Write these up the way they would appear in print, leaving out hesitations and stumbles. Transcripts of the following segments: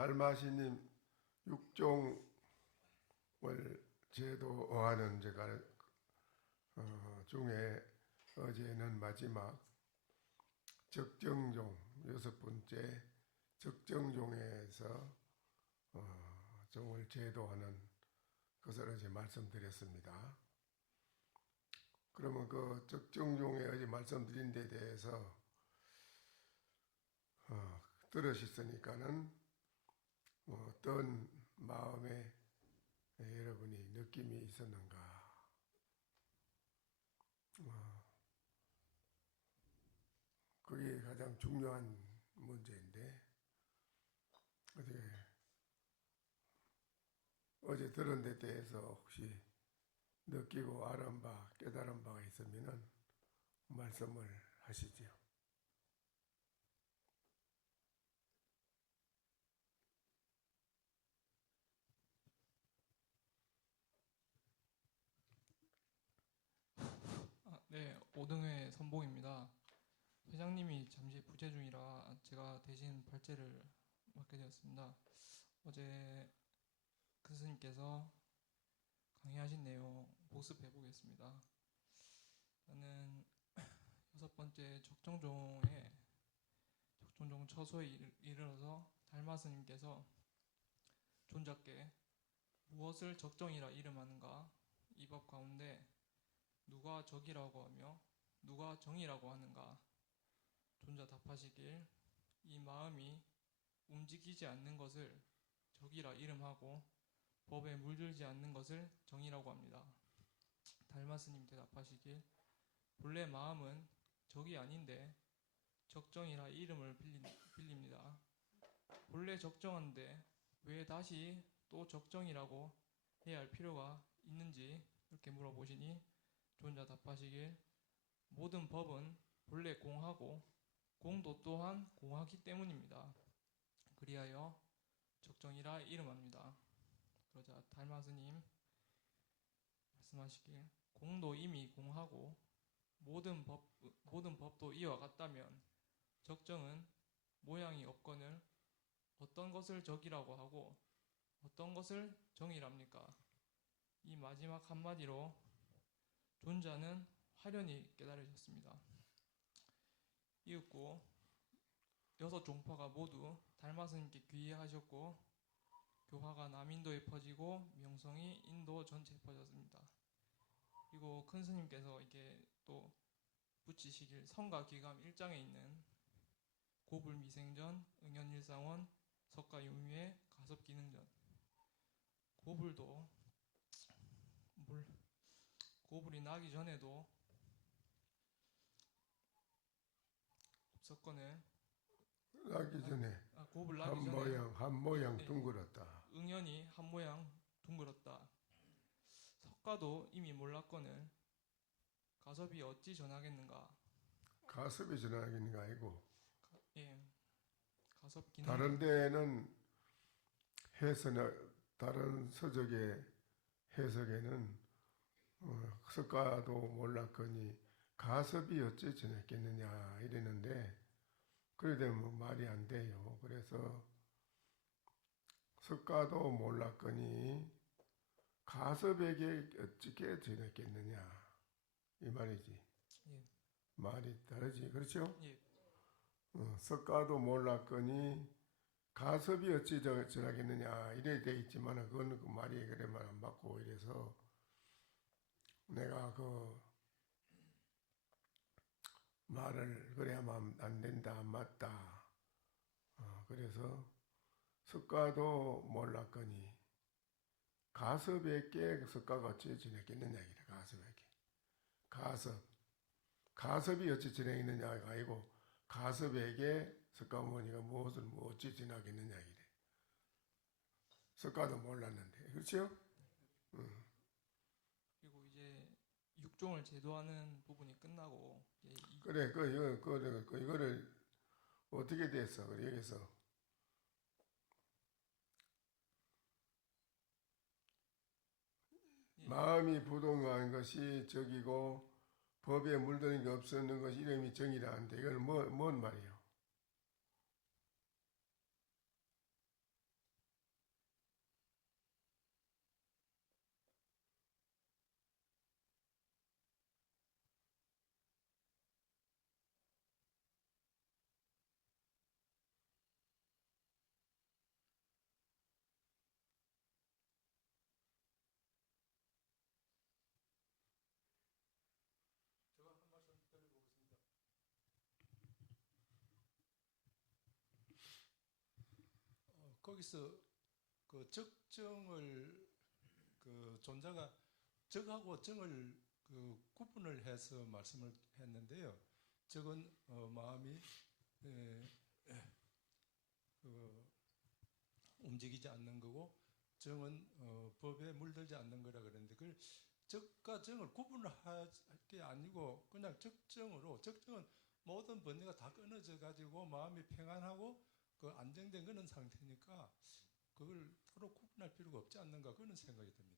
달마시님 육종을 제도하는 제가 중에 어제는 마지막 적정종 여섯 번째 적정종에서 종을 제도하는 것을 어제 말씀드렸습니다. 그러면 그 적정종에 어제 말씀드린 데 대해서 들으셨으니까는 어떤 마음에 여러분이 느낌이 있었는가? 그게 가장 중요한 문제인데 어떻게 어제 들은 데 대해서 혹시 느끼고 알은 바, 깨달은 바가 있으면은 말씀을 하시지요. 네, 5등회 선봉입니다. 회장님이 잠시 부재 중이라 제가 대신 발제를 맡게 되었습니다. 어제 큰 스님께서 강의하신 내용 복습해 보겠습니다. 저는 여섯 번째 적정종 처소에 이르러서 달마 스님께서 존자께 무엇을 적정이라 이름하는가, 이 법 가운데 누가 적이라고 하며 누가 정이라고 하는가? 존자 답하시길, 이 마음이 움직이지 않는 것을 적이라 이름하고 법에 물들지 않는 것을 정이라고 합니다. 달마스님 대답하시길, 본래 마음은 적이 아닌데 적정이라 이름을 빌립니다. 본래 적정한데 왜 다시 또 적정이라고 해야 할 필요가 있는지 이렇게 물어보시니 존자 답하시길, 모든 법은 본래 공하고 공도 또한 공하기 때문입니다. 그리하여 적정이라 이름합니다. 그러자 달마스님 말씀하시길, 공도 이미 공하고 모든 법도 이와 같다면 적정은 모양이 없거늘 어떤 것을 적이라고 하고 어떤 것을 정이랍니까? 이 마지막 한마디로 존자는 화련히 깨달으셨습니다. 이윽고 여섯 종파가 모두 달마스님께 귀의하셨고 교화가 남인도에 퍼지고 명성이 인도 전체에 퍼졌습니다. 그리고 큰 스님께서 이게 또 붙이시길, 성가 기감 1장에 있는 고불미생전, 응연일상원, 석가유미회, 가섭기능전. 고불이 나기 전에도 없었거늘 나기 전에 고불 나기 전에 한 모양 둥글었다. 응연이 한 모양 둥글었다. 석가도 이미 몰랐거늘 가섭이 어찌 전하겠는가? 가섭이 전하기는 아니고 가섭 기능. 다른 데는 다른 서적의 해석에는 석가도 몰랐거니 가섭이 어찌 전했겠느냐 이랬는데 그래 되면 말이 안 돼요. 그래서 석가도 몰랐거니 가섭에게 어떻게 전했겠느냐 이 말이지. 예. 말이 다르지, 그렇죠? 예. 석가도 몰랐거니 가섭이 어찌 전하겠느냐 이래 돼 있지만 그건 그 말이 그래 말 안 받고 이래서 내가 그 말을 그래 하면 안 된다, 안 맞다. 그래서 석가도 몰랐거니 가섭에게 석가가 어찌 지냈겠느냐 이래. 가섭이 어찌 지내겠느냐가 아니고 가섭에게 석가모니가 무엇을 어찌 지나겠느냐 이래. 석가도 몰랐는데, 그렇죠? 그리고 이제 육종을 제도하는 부분이 끝나고 그래, 이거를 어떻게 됐어? 그래, 여기서 마음이 부동한 것이 적이고 법에 물드는 게 없었는 것이 이름이 정이라는데 이건 뭔 말이에요? 거기서 그 적정을 그 존자가 적하고 정을 그 구분을 해서 말씀을 했는데요. 적은 마음이 그 움직이지 않는 거고 정은 법에 물들지 않는 거라 그랬는데 그 적과 정을 구분을 할 게 아니고 그냥 적정으로 적정은 모든 번뇌가 다 끊어져 가지고 마음이 평안하고 그 안정된 그런 상태니까 그걸 따로 구분할 필요가 없지 않는가 그런 생각이 듭니다.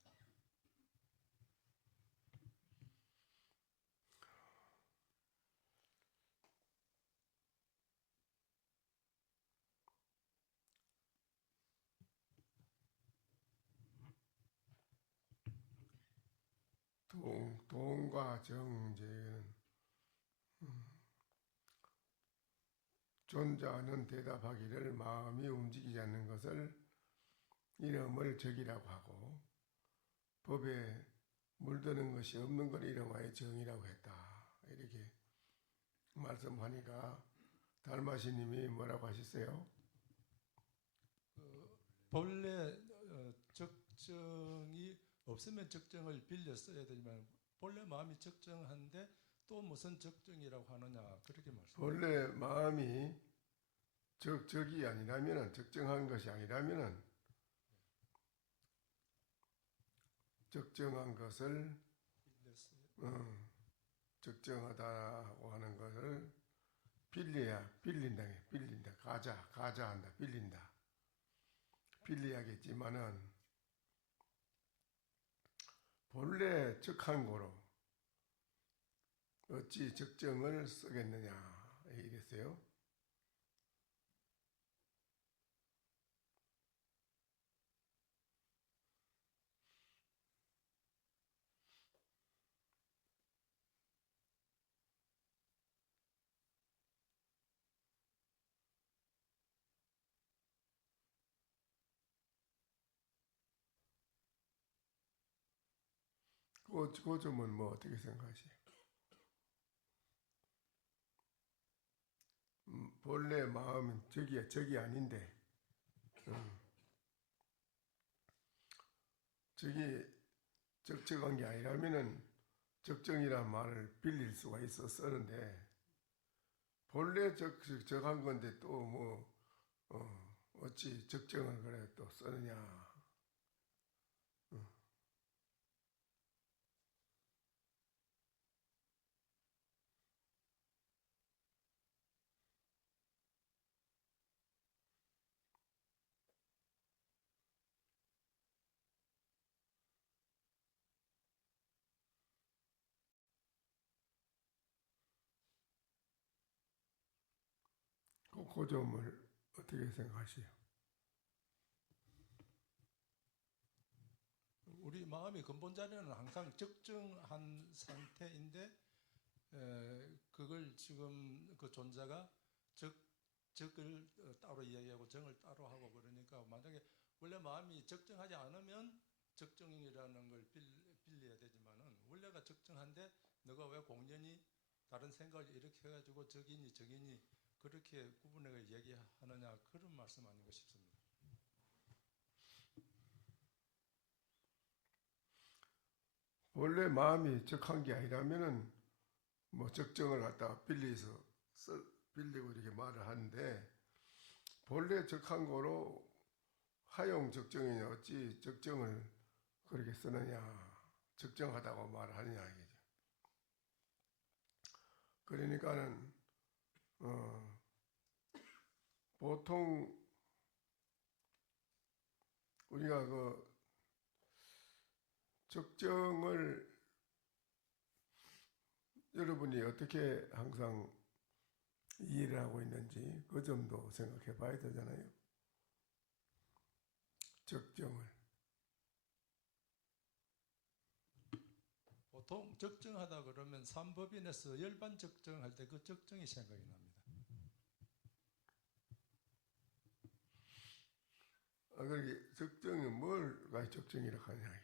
동과 정제는 존자는 대답하기를 마음이 움직이지 않는 것을 이름을 적이라고 하고 법에 물드는 것이 없는 걸 이름하여 정이라고 했다. 이렇게 말씀하니까 달마시님이 뭐라고 하셨어요? 본래 적정이 없으면 적정을 빌려 써야 되지만 본래 마음이 적정한데 또 무슨 적정이라고 하느냐 그렇게 말씀. 본래 마음이 적이 아니라면은 적정한 것이 아니라면은 적정한 것을 적정하다고 하는 것을 빌린다. 가자한다. 빌린다. 빌려야겠지만은 본래 적한 거로 어찌 적정을 쓰겠느냐 이랬어요. 그 점은 뭐 어떻게 생각하세요? 본래 마음은 적이 아닌데 적이 적정한 게 아니라면은 적정이란 말을 빌릴 수가 있어 쓰는데 본래 적한 건데 또 뭐 어찌 적정을 그래 또 쓰느냐. 그 점을 어떻게 생각하세요? 우리 마음의 근본 자리는 항상 적정한 상태인데 그걸 지금 그 존재가 적을 따로 이야기하고 정을 따로 하고 그러니까 만약에 원래 마음이 적정하지 않으면 적정이라는 걸 빌려야 되지만은 원래가 적정한데 너가 왜 공연히 다른 생각을 이렇게 해가지고 적이니 정이니 그렇게 구분해서 얘기하느냐 그런 말씀 아닌가 싶습니다. 원래 마음이 적한 게 아니라면은 뭐 적정을 갖다가 빌리고 이렇게 말을 하는데 본래 적한 거로 하용 적정이냐 어찌 적정을 그렇게 쓰느냐 적정하다고 말을 하느냐 이게죠. 그러니까는 보통 우리가 그 적정을 여러분이 어떻게 항상 이해를 하고 있는지 그 점도 생각해 봐야 되잖아요. 적정을. 보통 적정하다 그러면 삼법인에서 열반 적정할 때 그 적정이 생각이 납니다. 그렇게 적정이 뭘가 적정이라 하냐.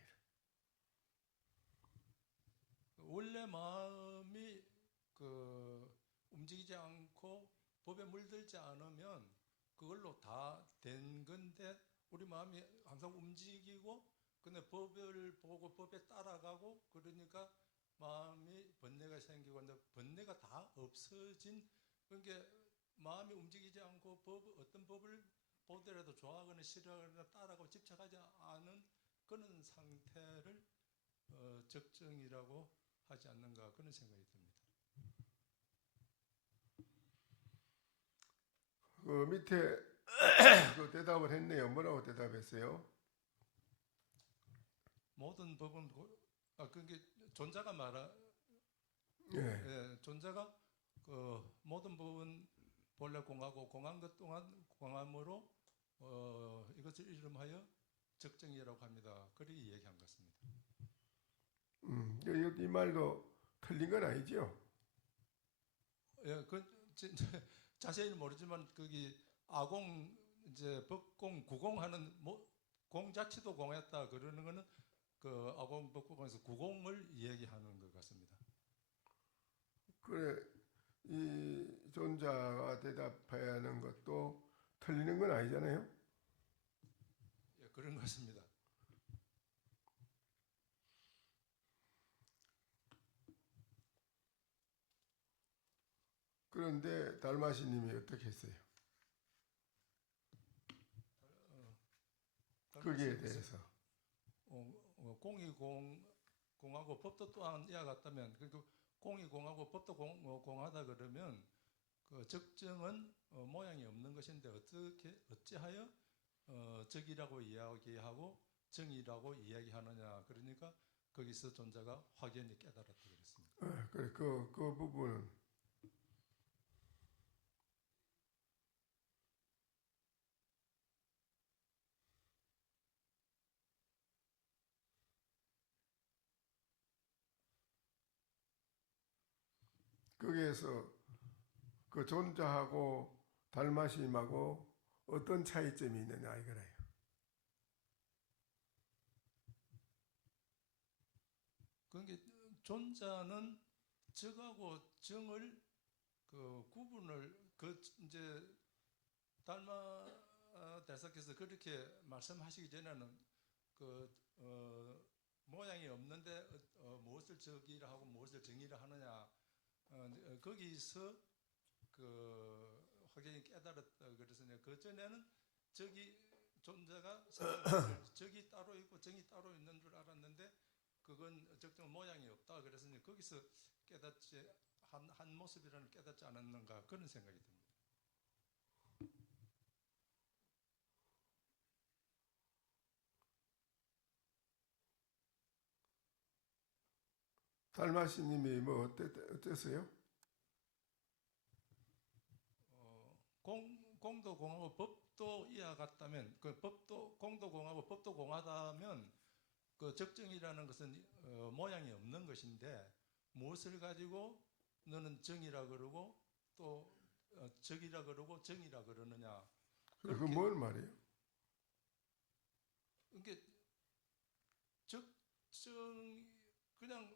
원래 마음이 그 움직이지 않고 법에 물들지 않으면 그걸로 다 된 건데 우리 마음이 항상 움직이고 근데 법을 보고 법에 따라가고 그러니까 마음이 번뇌가 생기고 근데 번뇌가 다 없어진 그러니까 마음이 움직이지 않고 어떤 법을 보더라도 좋아하거나 싫어하거나 따라가고 집착하지 않은 그런 상태를 적정이라고 하지 않는가 그런 생각이 듭니다. 그 밑에 그 대답을 했네요. 뭐라고 대답했어요? 모든 법은 그게 존자가 예. 예, 존자가 그 모든 법은 본래 공하고 공한 것 동안 공함으로 이것을 이름하여 적정이라고 합니다. 그렇게 얘기한 것 같습니다. 이 말도 틀린 건 아니죠? 예, 자세히는 모르지만 거기 아공 이제 법공 구공하는 공 자체도 공했다 그러는 거는 그 아공 법공에서 구공을 얘기하는 것 같습니다. 그래, 이 존자가 대답해야 하는 것도 틀리는 건 아니잖아요? 예, 그런 것 같습니다. 그런데 달마시님이 어떻게 했어요? 거기에 대해서. 공이 공하고 법도 또한 이와 같다면 그리고 공이 공하고 법도 공하다 그러면 그 적정은 모양이 없는 것인데 어찌하여 적이라고 이야기하고 정이라고 이야기하느냐 그러니까 거기서 존자가 확연히 깨달았다 그랬습니다. 그래, 그 부분은 거기에서 그 존자하고 달마심하고 어떤 차이점이 있느냐 이거래요. 그러니까 존자는 적하고 정을 그 구분을 그 이제 달마 대사께서 그렇게 말씀하시기 전에는 그 모양이 없는데 무엇을 적이라 하고 무엇을 정의라 하느냐 거기서 그 확연히 깨달았다 그래서 그 전에는 존재가 적이 따로 있고 정이 따로 있는 줄 알았는데 그건 적정 모양이 없다 그래서 거기서 깨닫지 한 모습이라는 깨닫지 않았는가 그런 생각이 듭니다. 달마시님이 뭐 어땠어요? 공도 공하고 법도 이와 같다면 그 법도 공도 공하고 법도 공하다면 그 적정이라는 것은 모양이 없는 것인데 무엇을 가지고 너는 정이라 그러고 또 적이라 그러고 정이라 그러느냐 그게 뭘 말이에요? 그러니까 적정 그냥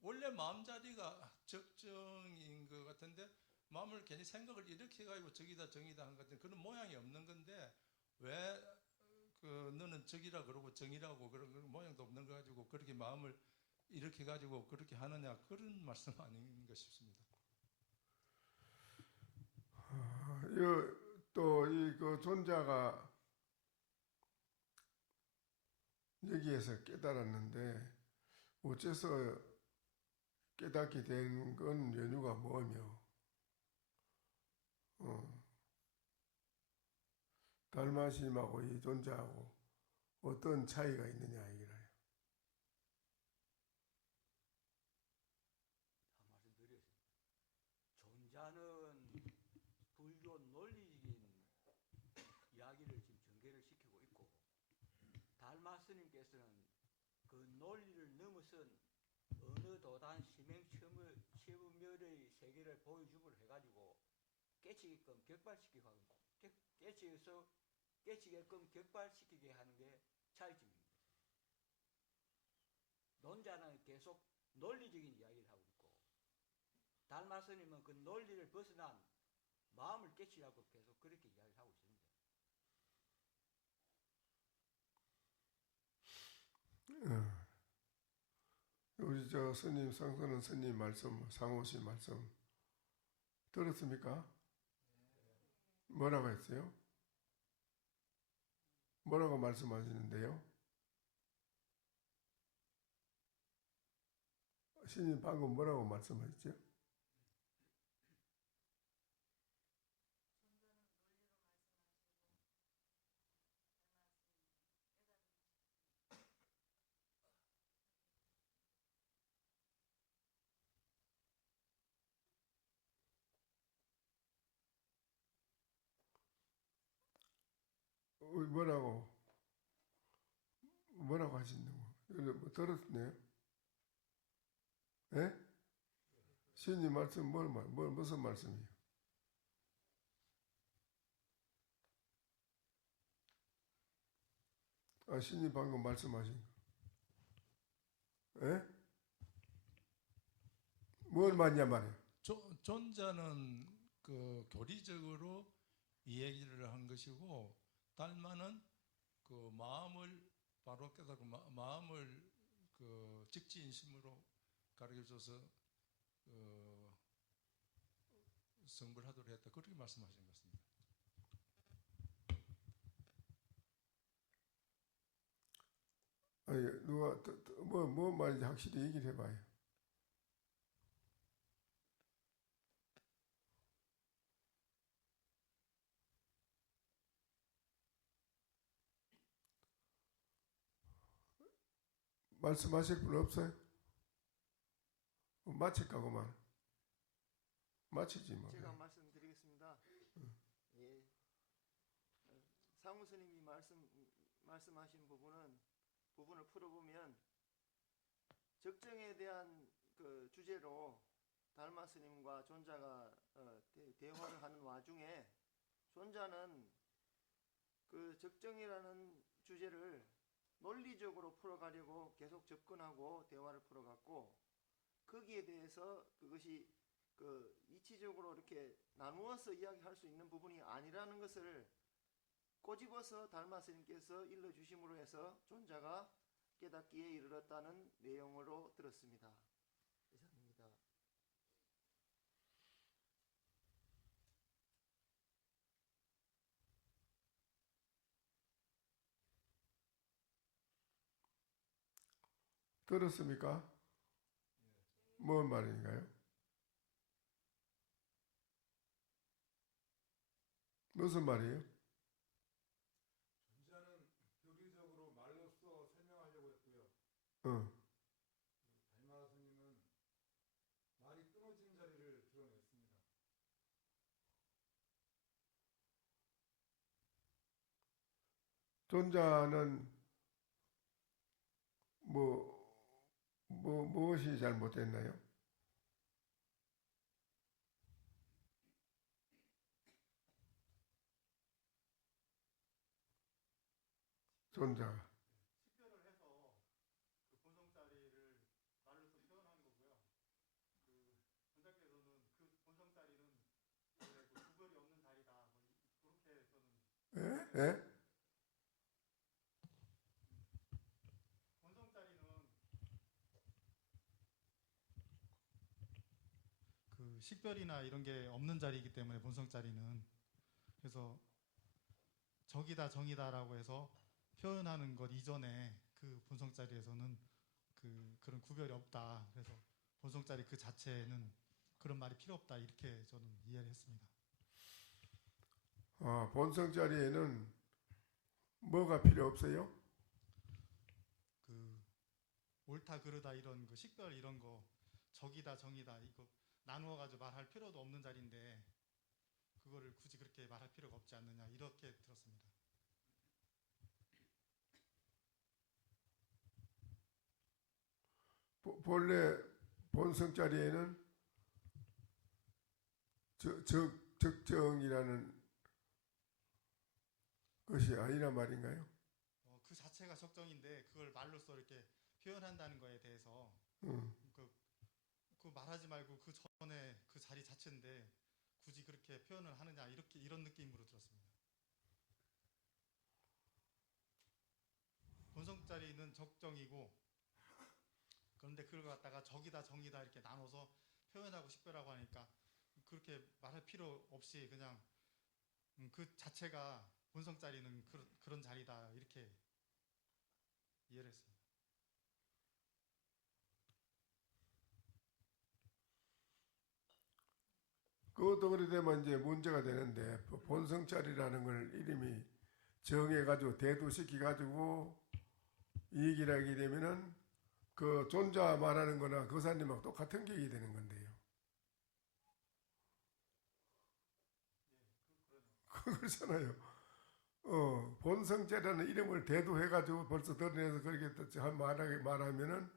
원래 마음자리가 적정인 것 같은데 마음을 괜히 생각을 이렇게 가지고 적이다 정이다 한 것 같은 그런 모양이 없는 건데 왜 너는 적이라 그러고 정이라고 그런 모양도 없는 거 가지고 그렇게 마음을 이렇게 가지고 그렇게 하느냐 그런 말씀 아닌가 싶습니다. 또 이 그 존자가 여기에서 깨달았는데 어째서 깨닫게 된 건 연유가 뭐며 달마심하고 이 존재하고 어떤 차이가 있느냐 이거예요. 존자는 불교 논리적인 이야기를 지금 전개를 시키고 있고 달마 스님께서는 그 논리를 넘어선 어느 도단 심행체험의 세계를 보여주기로 해가지고 깨치게끔 깨치게끔 격발시키게 하는 게 차이점입니다. 논자는 계속 논리적인 이야기를 하고 있고 달마 스님은 그 논리를 벗어난 마음을 깨치라고 계속 그렇게 이야기를 하고 있습니다. 우리 저 스님 성선은 스님 말씀, 상호씨 말씀 들었습니까? 뭐라고 했어요? 뭐라고 말씀하시는데요? 스님 방금 뭐라고 말씀하셨죠? 뭐라고 하시는 거? 뭐 들었네요? 예? 스님 말씀 무슨 말씀이에요? 아, 스님 방금 말씀하신 거. 예? 뭘 맞냐 말이에요? 존자는 그 교리적으로 이 얘기를 한 것이고, 달마는 그 마음을 바로 깨닫고 마음을 그 직지인심으로 가르쳐줘서 성불하도록 했다, 그렇게 말씀하신 것 같습니다. 아니, 누가 뭐 말인지 확실히 얘기를 해봐요. 말씀하실 분 없어요? 마칠까 그만. 마치지 뭐. 제가 말씀드리겠습니다. 예. 상우 스님이 말씀하신 부분을 풀어보면 적정에 대한 그 주제로 달마 스님과 존자가 대화를 하는 와중에 존자는 그 적정이라는 주제를 논리적으로 풀어가려고 계속 접근하고 대화를 풀어갔고, 거기에 대해서 그것이 그 이치적으로 이렇게 나누어서 이야기할 수 있는 부분이 아니라는 것을 꼬집어서 달마 스님께서 일러주심으로 해서 존자가 깨닫기에 이르렀다는 내용으로 들었습니다. 이상입니다. 들었습니까? 뭔 말인가요? 무슨 말이에요? 존자는 교리적으로 말로써 설명하려고 했고요. 어. 달마 스님은 말이 끊어진 자리를 드러냈습니다. 존자는 무엇이 잘못됐나요? 존자가. 식별을 해서 그 본성자리를 말로서 표현한 거고요. 그 존자께서는 그 본성자리는 원래 그 구별이 없는 자리다, 뭐 그렇게 저는 예? 본성자리는 그 식별이나 이런 게 없는 자리이기 때문에 본성자리는, 그래서 적이다 정이다라고 해서 표현하는 것 이전에 그 본성자리에서는 그런 구별이 없다. 그래서 본성자리 그 자체는 그런 말이 필요 없다, 이렇게 저는 이해를 했습니다. 아, 본성 자리에는 뭐가 필요 없어요? 그 옳다 그르다 이런 그 식별 이런 거, 적이다 정이다 이거 나누어 가지고 말할 필요도 없는 자리인데 그거를 굳이 그렇게 말할 필요가 없지 않느냐, 이렇게 들었습니다. 본래 본성 자리에는 적정이라는 것이 아니란 말인가요? 그 자체가 적정인데 그걸 말로써 이렇게 표현한다는 거에 대해서 응. 그 말하지 말고 그 전에 그 자리 자체인데 굳이 그렇게 표현을 하느냐 이렇게 이런 느낌으로 들었습니다. 본성자리는 적정이고 그런데 그걸 갖다가 적이다 정이다 이렇게 나눠서 표현하고 식별하고 하니까 그렇게 말할 필요 없이 그냥 그 자체가 본성자리는 그런 자리다 이렇게 이해를 했습니다. 그것도 그래 되면 이제 문제가 되는데 본성짜리라는 걸 이름이 정해가지고 대두시켜가지고 이 얘기를 하게 되면은 그 존자 말하는 거나 거사님하고 똑같은 격이 되는 건데요. 그렇잖아요. 본성자라는 이름을 대두해가지고 벌써 드러내서 그렇게 말하면은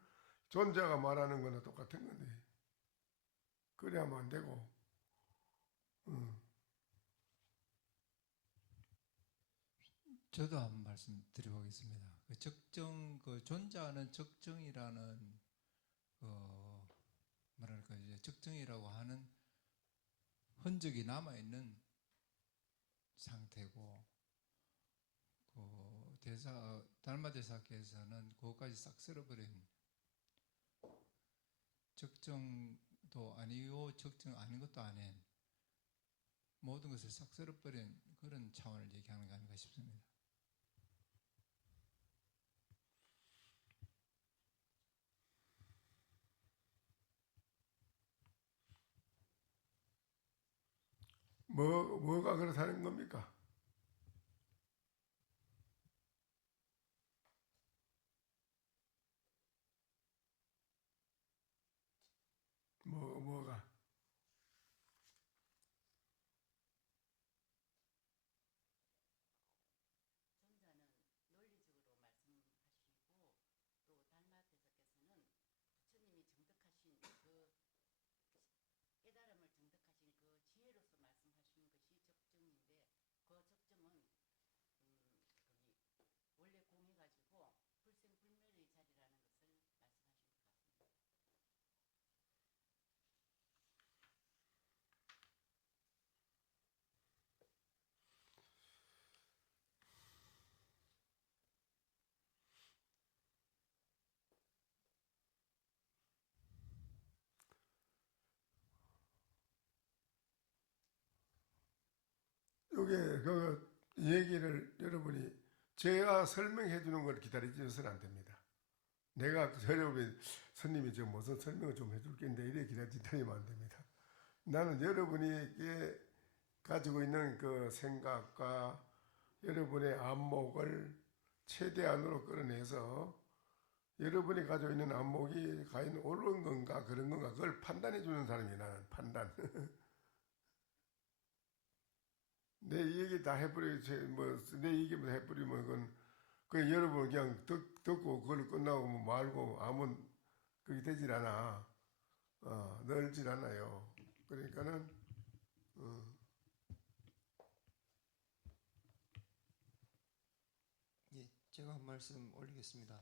존자가 말하는 거나 똑같은 건데. 그래 하면 안 되고. 저도 한번 말씀드려보겠습니다. 그 적정, 그 존재하는 적정이라는 뭐랄까 이제 적정이라고 하는 흔적이 남아 있는 상태고, 그 달마대사께서는 그것까지 싹 쓸어버린 적정도 아니고 적정 아닌 것도 아닌 모든 것을 싹 쓸어버린 그런 차원을 얘기하는 게 아닌가 싶습니다. 뭐가 그렇다는 겁니까? 뭐가? 요게 그 얘기를 여러분이 제가 설명해 주는 걸 기다리셔서는 안 됩니다. 내가 여러분 스님이 저 무슨 설명을 좀 해줄 겠는데 이래 기다리면 안 됩니다. 나는 여러분에게 가지고 있는 그 생각과 여러분의 안목을 최대한으로 끌어내서 여러분이 가지고 있는 안목이 과연 옳은 건가 그런 건가 그걸 판단해 주는 사람이 나는 판단. 내 얘기 다 해버리지 내 얘기만 해버리면 그건 여러분 그냥 듣고 그걸 끝나고 뭐 말고 아무 그게 되질 않아. 늘질 않아요. 그러니까는 예, 제가 한 말씀 올리겠습니다.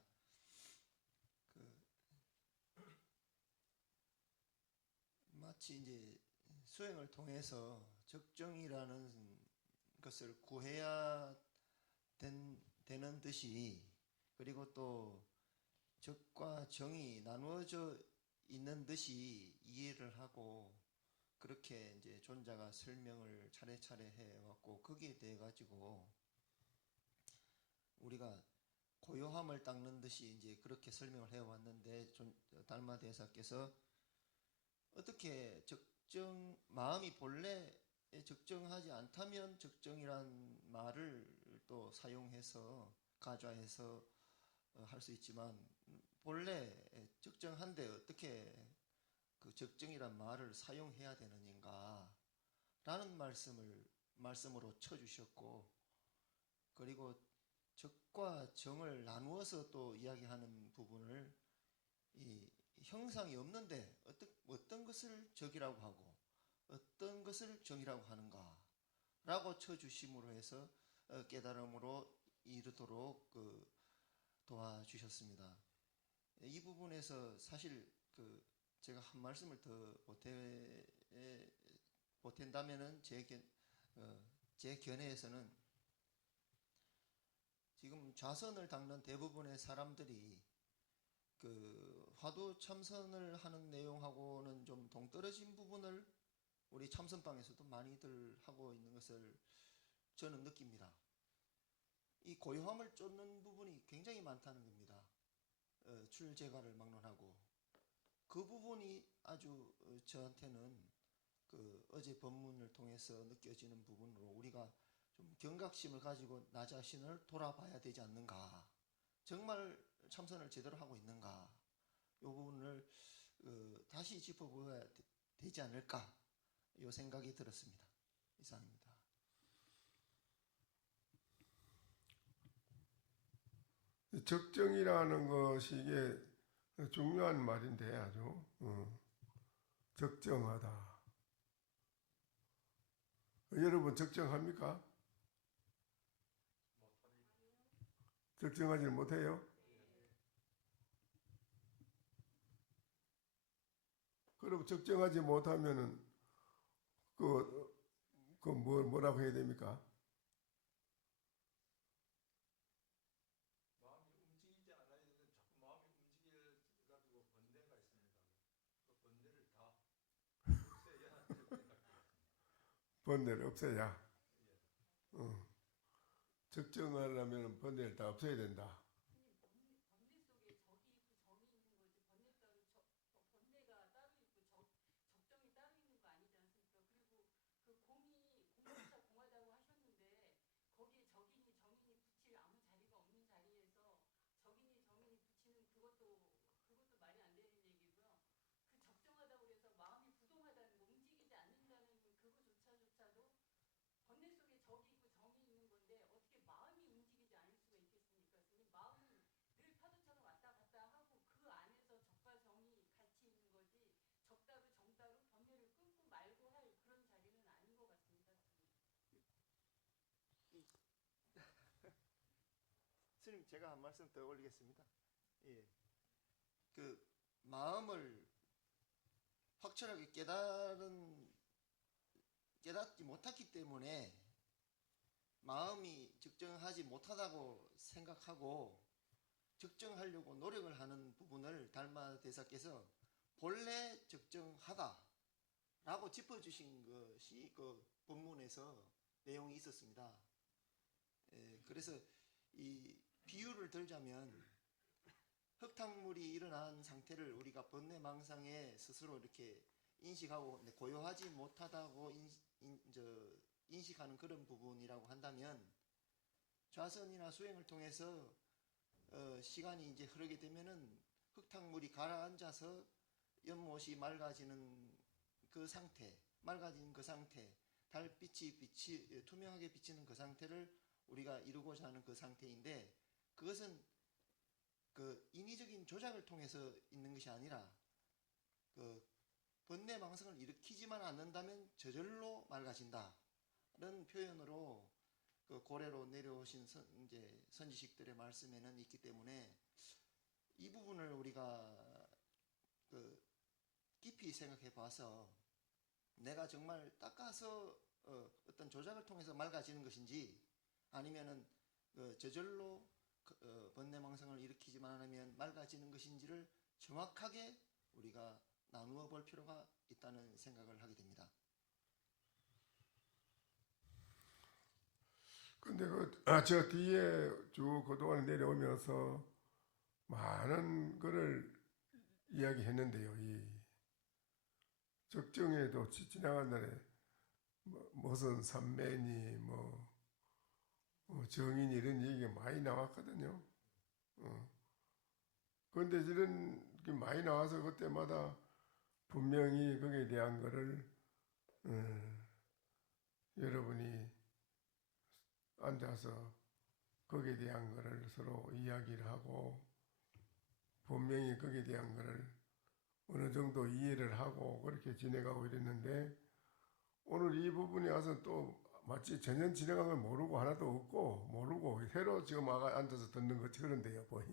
마치 이제 수행을 통해서 적정이라는 것을 구해야 되는 듯이, 그리고 또 적과 정이 나누어져 있는 듯이 이해를 하고 그렇게 이제 존자가 설명을 차례차례 해왔고 거기에 대해 가지고 우리가 고요함을 닦는 듯이 이제 그렇게 설명을 해왔는데 달마 대사께서 어떻게 마음이 본래 적정하지 않다면 적정이란 말을 또 사용해서 가좌해서 할 수 있지만 본래 적정한데 어떻게 그 적정이란 말을 사용해야 되느냐가 라는 말씀으로 쳐주셨고, 그리고 적과 정을 나누어서 또 이야기하는 부분을 이 형상이 없는데 어떤 것을 적이라고 하고 어떤 것을 정이라고 하는가 라고 쳐주심으로 해서 깨달음으로 이르도록 도와주셨습니다. 이 부분에서 사실 제가 한 말씀을 더 보탠다면은 제 견해에서는 지금 좌선을 닦는 대부분의 사람들이 그 화두 참선을 하는 내용하고는 좀 동떨어진 부분을 우리 참선방에서도 많이들 하고 있는 것을 저는 느낍니다. 이 고요함을 쫓는 부분이 굉장히 많다는 겁니다. 출제가를 막론하고 그 부분이 아주 저한테는 그 어제 법문을 통해서 느껴지는 부분으로 우리가 좀 경각심을 가지고 나 자신을 돌아봐야 되지 않는가, 정말 참선을 제대로 하고 있는가, 이 부분을 다시 짚어보아야 되지 않을까, 이 생각이 들었습니다. 이상입니다. 적정이라는 것이 이게 중요한 말인데 아주 적정하다. 여러분 적정합니까? 적정하지 못해요? 그럼 적정하지 못하면은 뭐라고 해야 됩니까? 마음이 움직이지 않아야 되는데 자꾸 마음이 움직여 가지고 번뇌가 있습니다. 그 번뇌를 다 없애야 적정할 번뇌를 없애야. 적정하려면 번뇌를 다 없애야 된다. 스님, 제가 한 말씀 더 올리겠습니다. 예. 그 마음을 확철하게 깨닫지 못했기 때문에 마음이 적정하지 못하다고 생각하고 적정하려고 노력을 하는 부분을 달마 대사께서 본래 적정하다라고 짚어주신 것이 그 본문에서 내용이 있었습니다. 예, 그래서 이 비유를 들자면 흙탕물이 일어난 상태를 우리가 번뇌망상에 스스로 이렇게 인식하고 고요하지 못하다고 인식하는 그런 부분이라고 한다면, 좌선이나 수행을 통해서 시간이 이제 흐르게 되면은 흙탕물이 가라앉아서 연못이 맑아지는 그 상태, 달빛이 투명하게 비치는 그 상태를 우리가 이루고자 하는 그 상태인데, 그것은 그 인위적인 조작을 통해서 있는 것이 아니라 그 번뇌망상을 일으키지만 않는다면 저절로 맑아진다는 표현으로 그 고래로 내려오신 선지식들의 말씀에는 있기 때문에, 이 부분을 우리가 그 깊이 생각해 봐서 내가 정말 닦아서 어떤 조작을 통해서 맑아지는 것인지, 아니면은 저절로 번뇌망상을 일으키지만 않으면 맑아지는 것인지를 정확하게 우리가 나누어 볼 필요가 있다는 생각을 하게 됩니다. 근데 저 뒤에 쭉 그동안 내려오면서 많은 거를 이야기했는데요. 이 적정에도 지나간 날에 무슨 삼매니 정인이 이런 얘기가 많이 나왔거든요. 그런데 이런 게 많이 나와서 그때마다 분명히 거기에 대한 거를 여러분이 앉아서 거기에 대한 거를 서로 이야기를 하고 분명히 거기에 대한 거를 어느 정도 이해를 하고 그렇게 지내가고 이랬는데, 오늘 이 부분에 와서 또 마치 전혀 진행한 걸 모르고 하나도 없고 모르고 새로 지금 앉아서 듣는 것이 그런데요, 보이.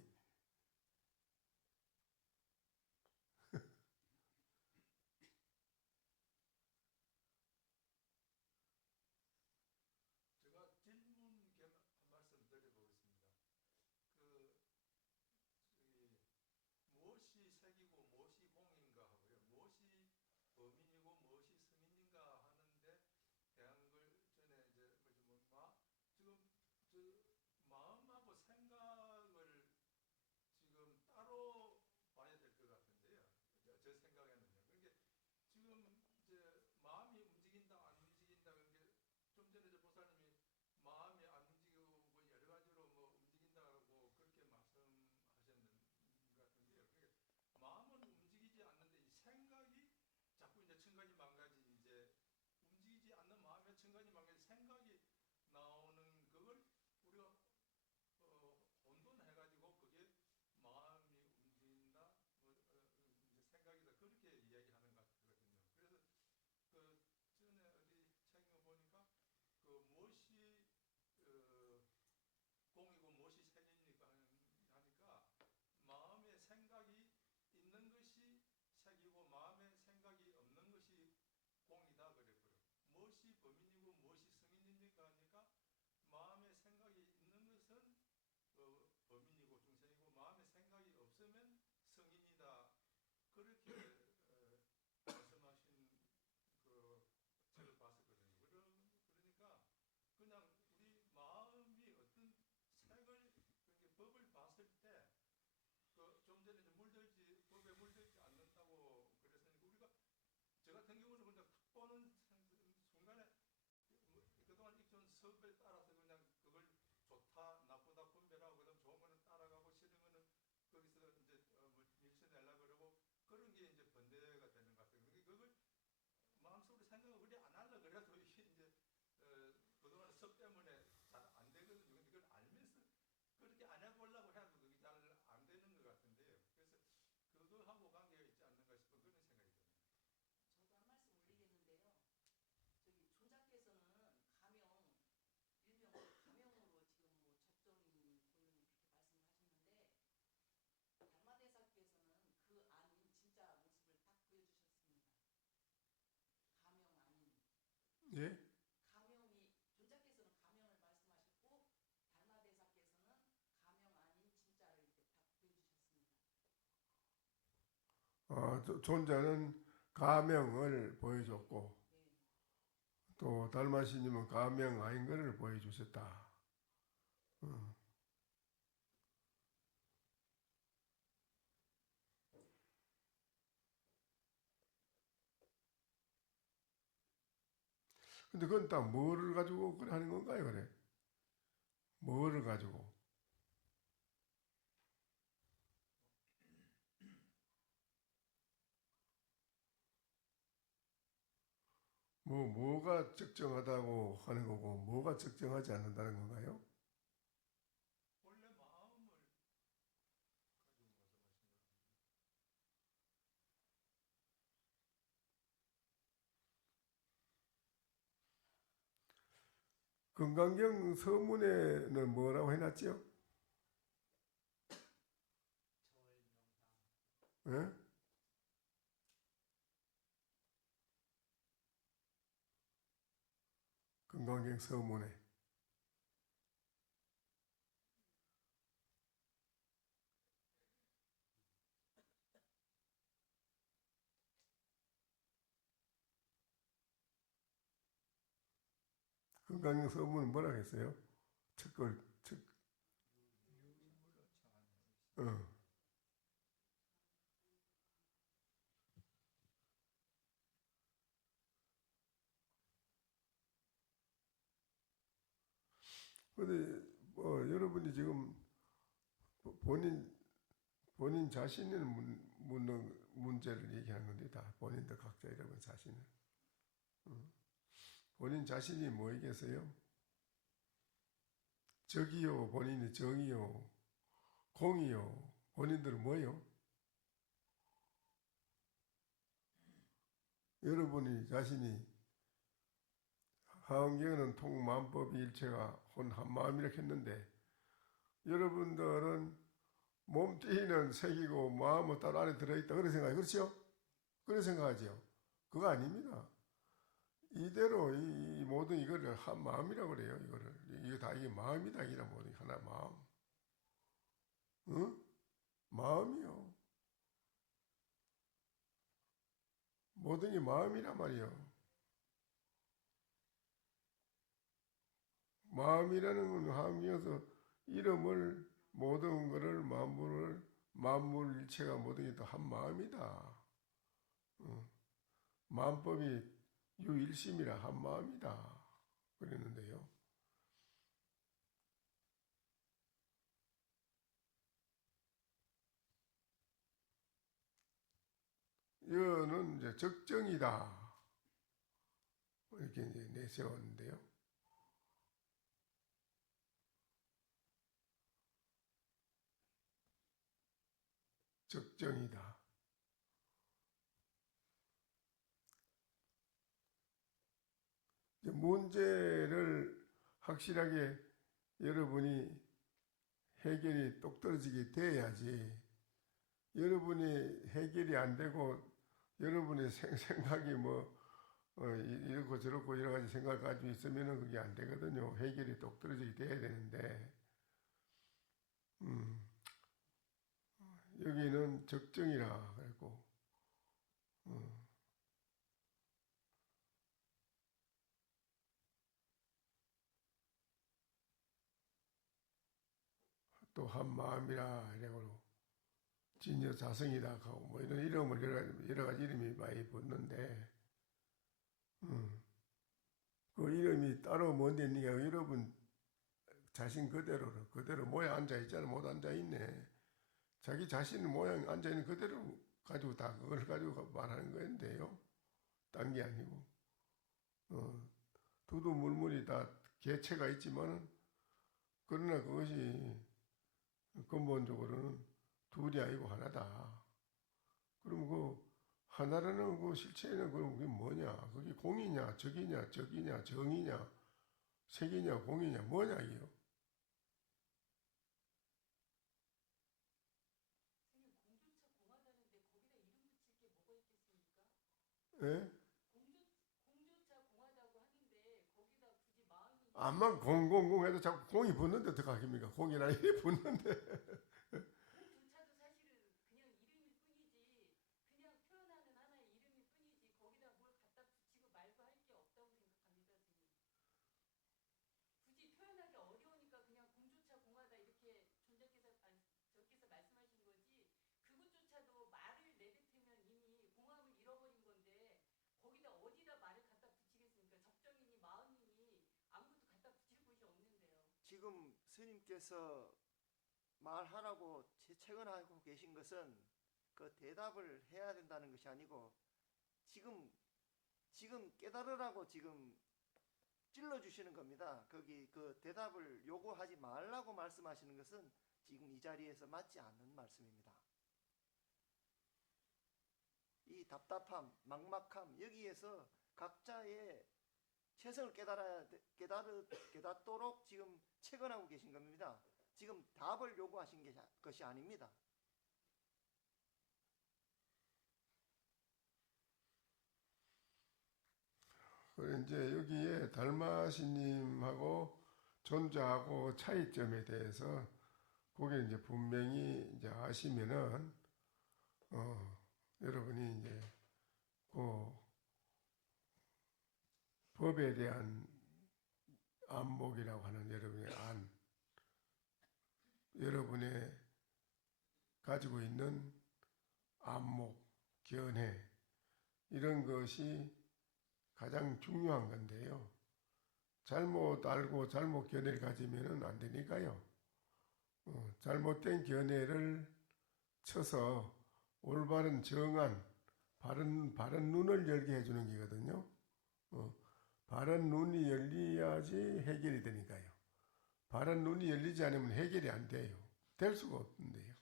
존자는 가명을 보여줬고 또 달마시님은 가명 아닌 것을 보여주셨다. 근데 그건 딱 뭐를 가지고 그래 하는 건가요, 그래? 뭐를 가지고? 뭐가 적정하다고 하는 거고, 뭐가 적정하지 않는다는 건가요? 원래 마음을 금강경 서문에는 뭐라고 해놨지요? 예? 금강경 서문에 금강경 서문은 뭐라고 했어요? 어. 근데 여러분이 지금 본인 자신을 묻는 문제를 얘기하는 건데 다 본인들 각자 여러분 자신을 본인 자신이 뭐이겠어요? 적이요, 본인이 정이요, 공이요, 본인들은 뭐요? 여러분이 자신이 하은경은 통만법이 일체가 혼 한마음이라고 했는데 여러분들은 몸뚱이는 색이고 마음은 따로 안에 들어있다 그런 생각이 그렇죠? 그런 생각하죠? 그거 아닙니다. 이대로 이 모든 이거를 한 마음이라고 그래요. 이게 다 이게 마음이다. 이라 모든 하나 마음. 응? 마음이요. 모든 게 마음이란 말이요. 마음이라는 건 하음경에서 이름을 모든 것을 만물 일체가 모든 게 다 한 마음이다. 마음법이 유일심이라 한 마음이다. 그랬는데요. 이거는 이제 적정이다. 이렇게 이제 내세웠는데요. 적정이다. 이제 문제를 확실하게 여러분이 해결이 똑 떨어지게 돼야지. 여러분이 해결이 안 되고 여러분의 생각이 이렇고 저렇고 여러 가지 생각을 가지고 있으면은 그게 안 되거든요. 해결이 똑 떨어지게 돼야 되는데 여기는 적정이라 그랬고 또 한 마음이라 이래고 진여 자성이다 하고 뭐 이런 이름을 여러 가지 이름이 많이 붙는데 그 이름이 따로 뭔데 있느냐 여러분 자신 그대로 모양 앉아 있잖아. 못 앉아 있네. 자기 자신 모양 앉아 있는 그대로 가지고 다 그걸 가지고 말하는 건데요. 딴 게 아니고 두두물물이 다 개체가 있지만은 그러나 그것이 근본적으로는 둘이 아니고 하나다. 그럼 그 하나라는 그 실체는 그럼 그게 뭐냐? 그게 공이냐, 적이냐, 정이냐, 색이냐, 공이냐, 뭐냐 이요? 예? 암만 공공공 해도 자꾸 공이 붙는데 어떡하겠습니까? 공이나 이게 붙는데. 지금 스님께서 말하라고 채권하고 계신 것은 그 대답을 해야 된다는 것이 아니고 지금 깨달으라고 지금 찔러주시는 겁니다. 거기 그 대답을 요구하지 말라고 말씀하시는 것은 지금 이 자리에서 맞지 않는 말씀입니다. 이 답답함, 막막함 여기에서 각자의 최선을 깨닫도록 지금 채권하고 계신 겁니다. 지금 답을 요구하신 것이 아닙니다. 그리고 이제 여기에 달마시님하고 존재하고 차이점에 대해서 그게 이제 분명히 이제 아시면은 여러분이 이제 그 법에 대한 안목이라고 하는 여러분의 여러분의 가지고 있는 안목, 견해 이런 것이 가장 중요한 건데요. 잘못 알고 잘못 견해를 가지면은 안 되니까요. 잘못된 견해를 쳐서 올바른 정한 바른 눈을 열게 해주는 게거든요. 바른 눈이 열려야지 해결이 되니까요. 바른 눈이 열리지 않으면 해결이 안 돼요. 될 수가 없는데요.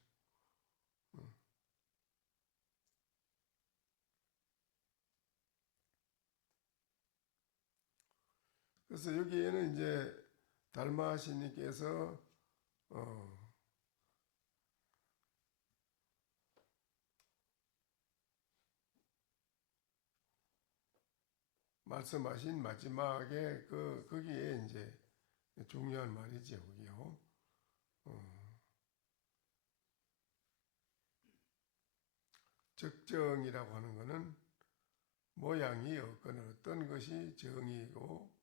그래서 여기에는 이제 달마시님께서 말씀하신 마지막에 거기에 이제 중요한 말이죠, 그게요. 적정이라고 하는 것은 모양이 어떤 것이 정이고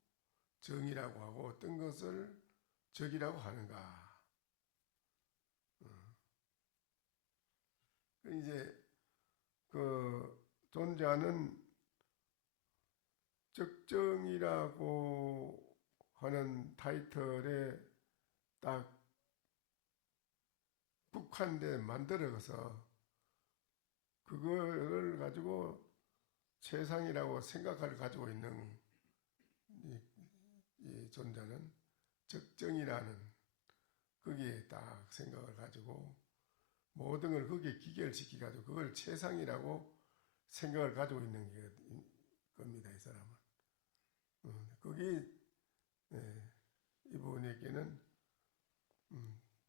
정이라고 하고 어떤 것을 적이라고 하는가. 이제 그 존재하는 적정이라고 하는 타이틀에 딱 국한돼 만들어서 그거를 가지고 최상이라고 생각을 가지고 있는 이 존재는 적정이라는 거기에 딱 생각을 가지고 모든 걸 거기에 기결시키 가지고 그걸 최상이라고 생각을 가지고 있는 겁니다, 이 사람은. 거기 이분에게는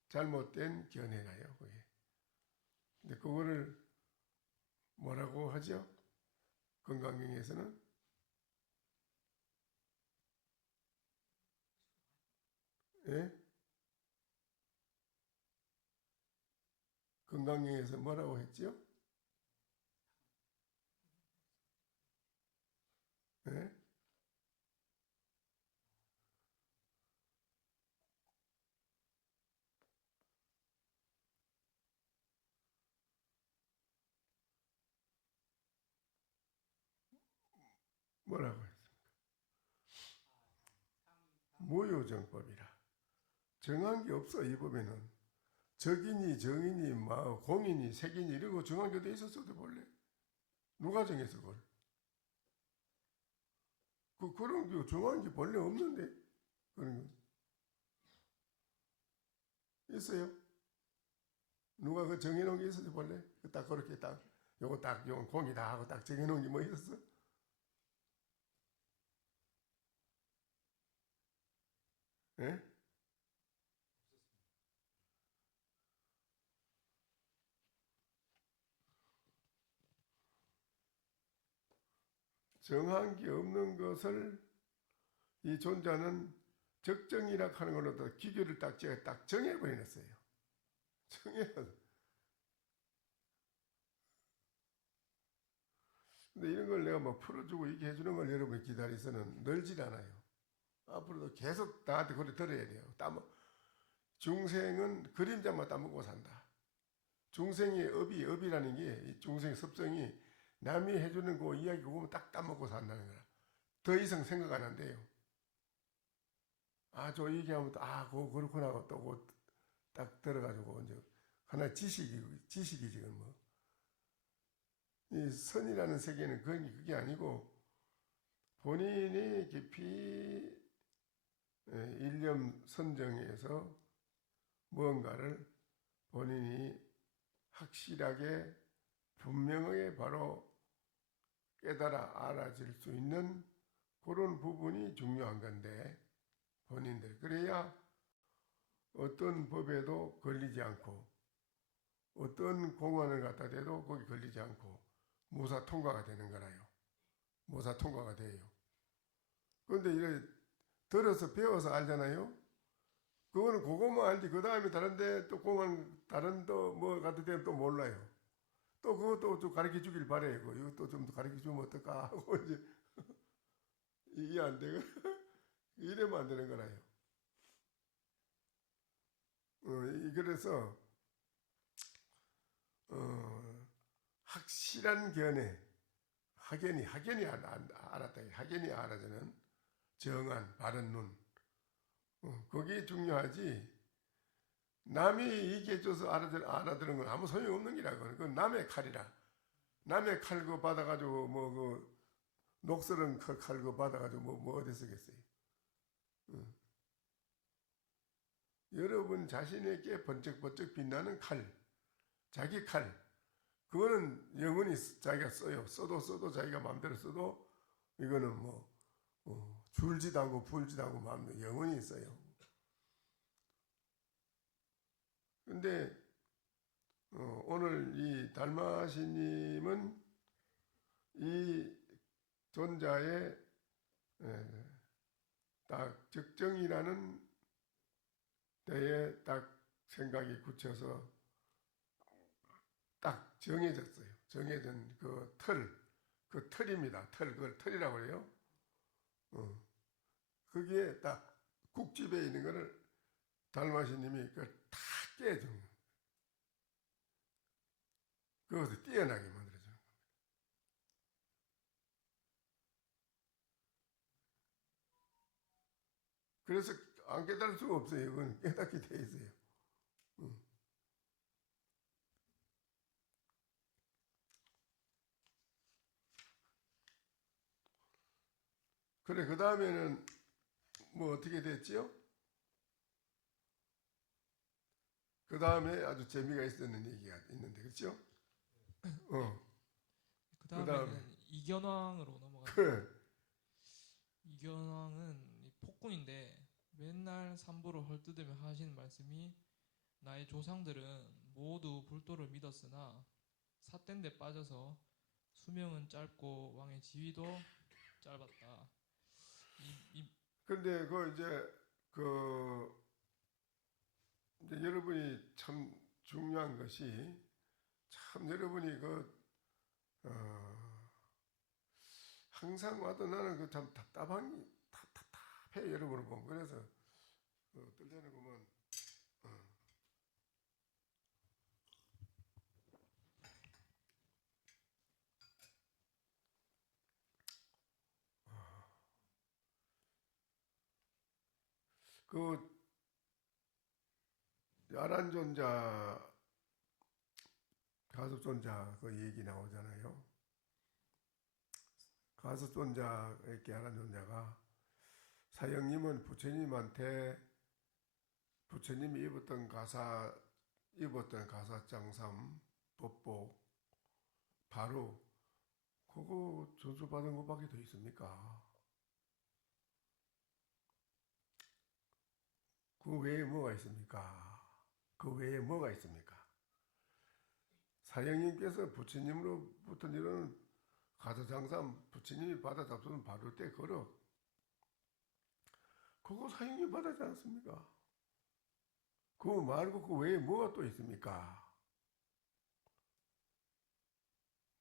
잘못된 견해라요, 그게. 근데 그거를 뭐라고 하죠? 건강경에서는 예? 건강경에서 뭐라고 했죠? 예? 뭐라고 했습니까? 무효정법이라. 정한 게 없어, 이 법에는. 적이니 정이니 공이니 색이니 이런 거 정한 게 어디 있었어도 볼래? 누가 정했어 그걸? 그런 게 정한 게 본래 없는데 그런 거 있어요? 누가 그 정해놓은 게 있었지 볼래? 딱 그렇게 딱 요거 딱 요건 공이다 하고 딱 정해놓은 게 뭐 있었어? 예? 정한 게 없는 것을 이 존재는 적정이라 하는 걸로 기교를 딱 정해버렸어요. 정해서. 근데 이런 걸 내가 뭐 풀어주고 이렇게 해주는 걸 여러분이 기다리서는 늘질 않아요. 앞으로도 계속 나한테 그래 들어야 돼요. 중생은 그림자만 따먹고 산다. 중생의 업이라는 게 중생의 습성이 남이 해주는 그 이야기 보면 딱 따먹고 산다는 거라. 더 이상 생각 안 한대요. 저 얘기하면 또, 그거 그렇구나 하고 또 딱 들어가지고 이제 하나의 지식이 지금 뭐. 이 선이라는 세계는 그게 아니고 본인이 깊이 일념 선정해서 무언가를 본인이 확실하게 분명하게 바로 깨달아 알아질 수 있는 그런 부분이 중요한 건데 본인들 그래야 어떤 법에도 걸리지 않고 어떤 공안을 갖다 대도 거기 걸리지 않고 무사 통과가 되는 거라요. 무사 통과가 돼요. 그런데 이래 들어서 배워서 알잖아요. 그거는 그것만 알지. 그 다음에 다른데 또 공안 다른 또 뭐 갖다 대면 또 몰라요. 또 그것도 좀 가르쳐 주길 바래요. 이것도 좀 가르쳐 주면 어떨까 하고 이제 이게 안 되고 이러면 안 되는 거라요. 그래서 확실한 견해, 확연히 알았다. 확연히 알아주는 정한 바른 눈. 그게 중요하지. 남이 얘기해줘서 알아들은 건 아무 소용이 없는 기라고. 그건 남의 칼이라. 남의 칼 그 받아가지고 뭐 그 녹슬은 칼 그 받아가지고 뭐 어디 쓰겠어요. 여러분 자신에게 번쩍번쩍 빛나는 칼, 자기 칼, 그거는 영원히 자기가 써요. 써도 자기가 마음대로 써도 이거는 뭐 줄지도 않고 불지도 않고 마음대로 영원히 써요. 근데 오늘 이 달마시님은 이 존자의 딱 적정이라는 때에 딱 생각이 굳혀서 딱 정해졌어요. 정해진 그 틀입니다. 그걸 틀이라고 해요. 그게 딱 국집에 있는 거를 달마시님이 그걸 다 깨준 거예요. 그것을 뛰어나게 만들어주는 겁니다. 그래서 안 깨달을 수가 없어요. 그건 깨닫게 돼 있어요. 그래, 그 다음에는 뭐 어떻게 됐지요? 그 다음에 아주 재미가 있었는 얘기가 있는데, 그렇죠? 그 다음에는 이견왕으로 넘어갑니다. 그래. 이견왕은 이 폭군인데 맨날 삼보를 헐뜯으며 하시는 말씀이 나의 조상들은 모두 불도를 믿었으나 삿된데 빠져서 수명은 짧고 왕의 지위도 짧았다. 근데 이제 여러분이 참 중요한 것이 참 여러분이 항상 와도 나는 그 참 답답해 여러분을 보면. 그래서 어떨 때는 보면 그 아란존자 가섭존자 그 얘기 나오잖아요. 가섭존자 이렇게 아란존자가 사형님은 부처님한테 부처님이 입었던 가사장삼 법복 바로 그거 전수받은 것밖에 더 있습니까? 그 외에 뭐가 있습니까? 그 외에 뭐가 있습니까? 사형님께서 부처님으로부터 이런 가사장삼 부처님이 받아 잡수는 바를 때 걸어 그거 사형님 받았지 않습니까? 그거 말고 그 외에 뭐가 또 있습니까?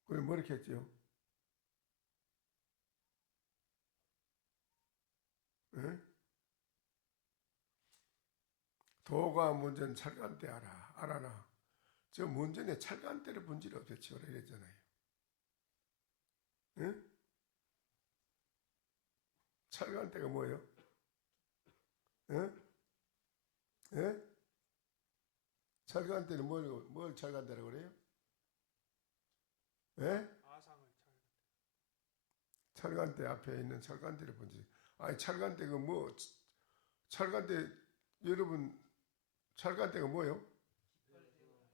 그게 뭐렇게 했죠? 네? 도가 문전 찰간대 알아라. 저 문전에 찰간대를 분지를 없애 치워라 이랬잖아요. 네? 찰간대가 뭐예요? 예? 예? 철간대는 뭘 철간대라고 그래요? 예? 철간대 앞에 있는 철간대를 본지. 아니 철간대가 뭐 철간대 여러분 철간대가 뭐요?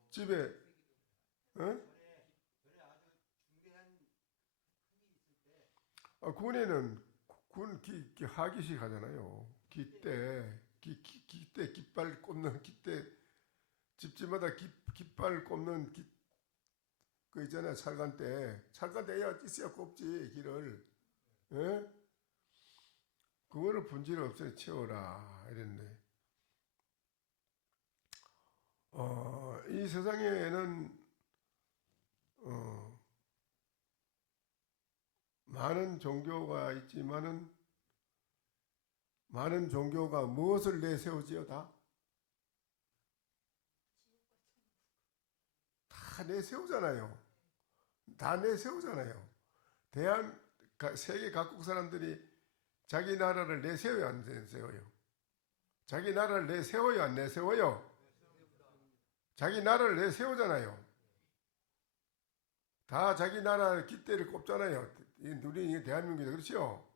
집에 어? 군에는 군 하기식 하잖아요. 기대 깃발 꼽는 기대 집집마다 깃발 꼽는 그 있잖아요. 철간대야 있어야 꼽지 길을. 예? 그거를 분지를 없애 채워라 이랬는데 이 세상에는 많은 종교가 있지만은 많은 종교가 무엇을 내세우지요? 다 내세우잖아요. 다 내세우잖아요. 세계 각국 사람들이 자기 나라를 내세워요, 안 내세워요? 자기 나라를 내세워요, 안 내세워요? 자기 나라를 내세우잖아요. 다 자기 나라 깃대를 꼽잖아요. 우리 대한민국이다, 그렇죠?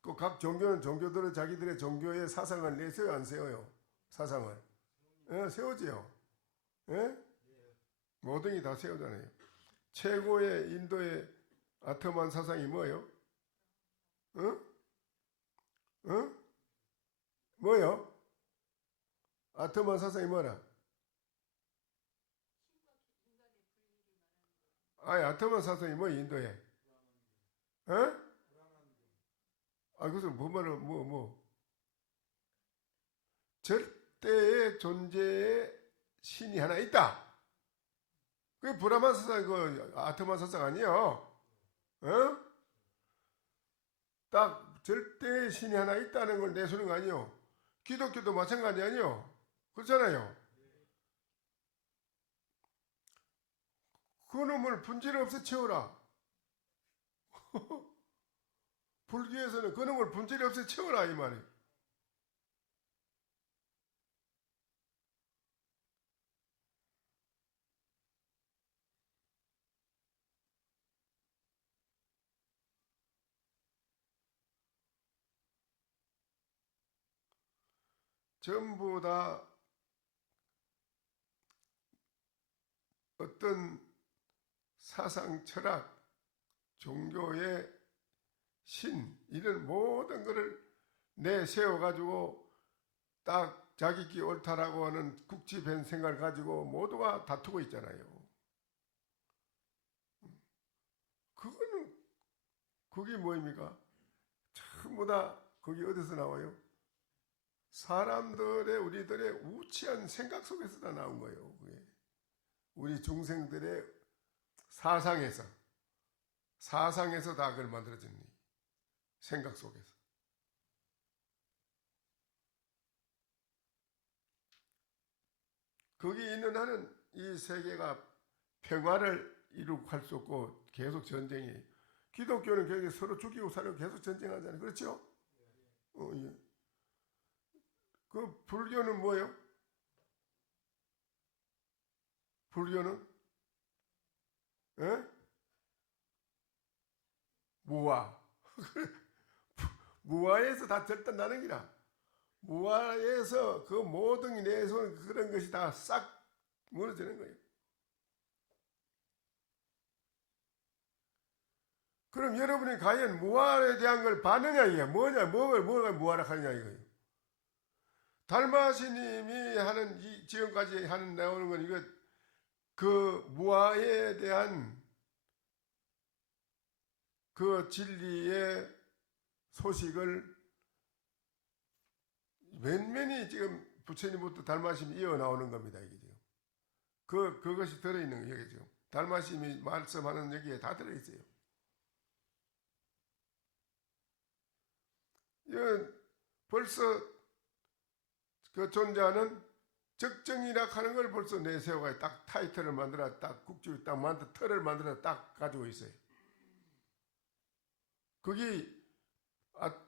그 각 종교들은 자기들의 종교의 사상을 내세워요, 안 세워요? 사상을 세우지요. 예? 모든 게 다 세우잖아요. 최고의 인도의 아트만 사상이 뭐예요? 뭐요? 아트만 사상이 뭐라? 아트만 사상이 뭐예요, 인도에? 그것을 절대의 존재의 신이 하나 있다. 그게 브라만 사상, 아트만 사상 아니에요. 딱 절대의 신이 하나 있다는 걸 내세우는 거 아니에요. 기독교도 마찬가지 아니에요. 그렇잖아요. 그놈을 분질 없애 채워라. 불교에서는 그놈을 분질 없애 채워라 이 말이에요. 전부 다 어떤 사상, 철학, 종교의 신 이런 모든 것을 내세워가지고 딱 자기끼 옳다라고 하는 국지변 생각을 가지고 모두가 다투고 있잖아요. 그게 뭐입니까? 전부 다 그게 어디서 나와요? 우리들의 우치한 생각 속에서 다 나온 거예요. 그게. 우리 중생들의 사상에서 다 그걸 만들어진 생각 속에서. 거기 있는 한은 이 세계가 평화를 이루고 할 수 없고 계속 전쟁이. 기독교는 계속 서로 죽이고 살고 계속 전쟁하잖아요. 그렇죠? 예. 그 불교는 뭐예요? 불교는 무아. 무아에서 다 절단나는 기라. 무아에서 그 모든 내에서 그런 것이 다 싹 무너지는 거예요. 그럼 여러분이 과연 무아에 대한 걸 봤느냐 이게 뭐가 무아라 하느냐 이거예요. 달마스님이 하는 지금까지 하는 나오는 건 이거 그 무아에 대한 그 진리의 소식을 면면이 지금 부처님부터 달마스님이 이어 나오는 겁니다. 이게 지금 그것이 들어있는 거예요. 지금 달마스님이 말씀하는 여기에 다 들어있어요. 이건 벌써 그 존재하는 적정이라 하는 걸 벌써 내세워가 딱 타이틀을 만들어 딱 국주 딱 만들어 틀을 만들어 딱 가지고 있어요. 그게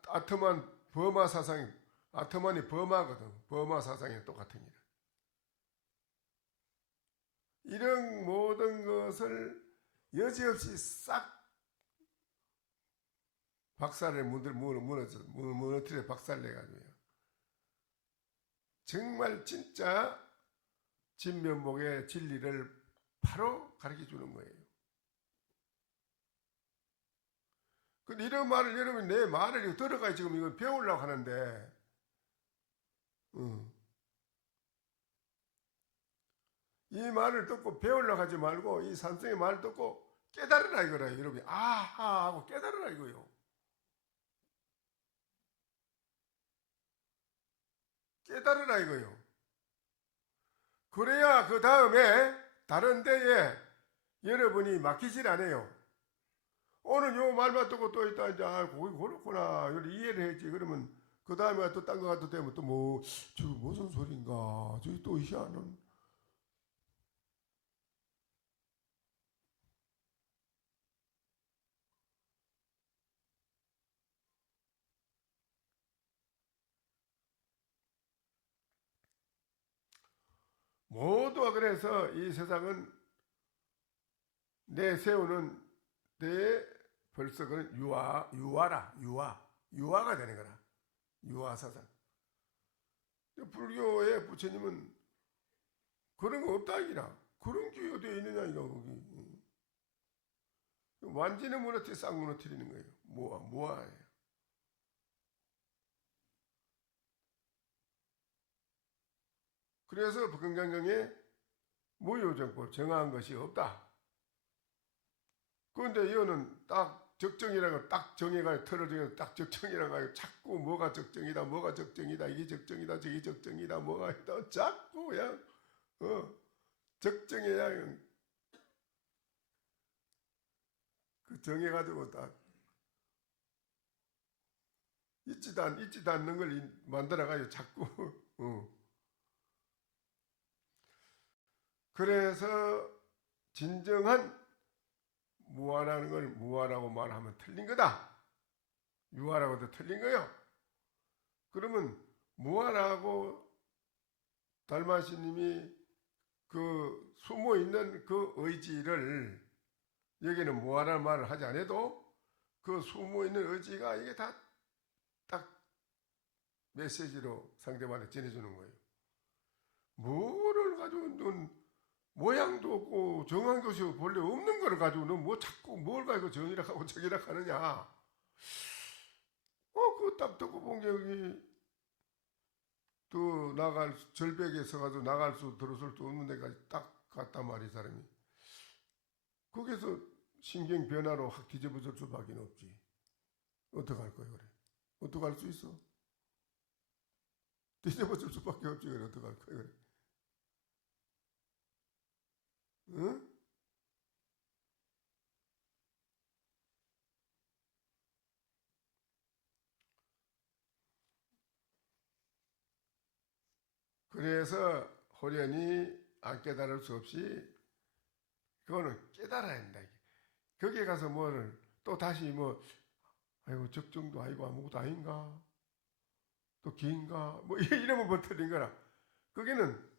아트만 버마 사상 아트만이 버마거든. 버마 사상이 똑같은 일. 이런 모든 것을 여지없이 싹 박살을 무너뜨려 박살내가지고요. 정말 진짜 진면목의 진리를 바로 가르쳐 주는 거예요. 근데 이런 말을 여러분이 내 말을 들어가 지금 이거 배우려고 하는데, 이 말을 듣고 배우려고 하지 말고 이 산성의 말을 듣고 깨달으라 이거라 여러분이. 아하 하고 깨달으라 이거요. 깨달으라 이거요. 그래야 그 다음에 다른 데에 여러분이 맡기질 않아요. 오늘 요 말만 듣고 또 있다 이제 거기 그렇구나 이해를 했지. 그러면 그 다음에 또 딴 거 가도 되면 또 뭐 저 무슨 소린가 저기 또 희한한 모두가 그래서 이 세상은 내세우는 내 벌써 그런 유아가 되는 거라. 유아 사상. 불교의 부처님은 그런 거 없다 이기라. 그런 게 어디에 있느냐 이거 거기. 완전히 싹 무너뜨리는 거예요. 모아예요. 그래서 법경강경에 무효정법 정한 것이 없다. 그런데 이거는 딱 적정이라고 딱 정해가 틀어져서 딱 적정이라고 해요. 자꾸 뭐가 적정이다 이게 적정이다 저게 적정이다 뭐가 있다 자꾸 그냥 적정해야 그 정해가지고 딱 있지도 않는 걸 만들어가지고 자꾸 그래서 진정한 무아라는 걸 무아라고 말하면 틀린 거다. 유아라고도 틀린 거요. 그러면 무아라고 달마시님이 그 숨어있는 그 의지를 여기는 무아라는 말을 하지 않아도 그 숨어있는 의지가 이게 다 딱 메시지로 상대방한테 전해주는 거예요. 뭐를 가지고 넌 모양도 없고 정한 것이 본래 없는 걸 가지고 너 뭐 자꾸 뭘 가지고 정이라 하고 저기라 하느냐. 그거 딱 듣고 본 게 여기 또 나갈 절벽에 서가지고 나갈 수 들어설 수 없는 데까지 딱 갔단 말이 사람이. 거기서 신경 변화로 확 뒤집어질 수밖에 없지. 어떡할 거야 그래? 어떡할 수 있어? 뒤집어질 수밖에 없지 그래. 어떡할 거야 그래? 응? 그래서 호련히 안 깨달을 수 없이 그거는 깨달아야 한다. 거기에 가서 뭐를 또 다시 아이고 적정도 아니고 아무것도 아닌가 또 긴가 뭐 이러면 뭐 틀린 거라. 거기는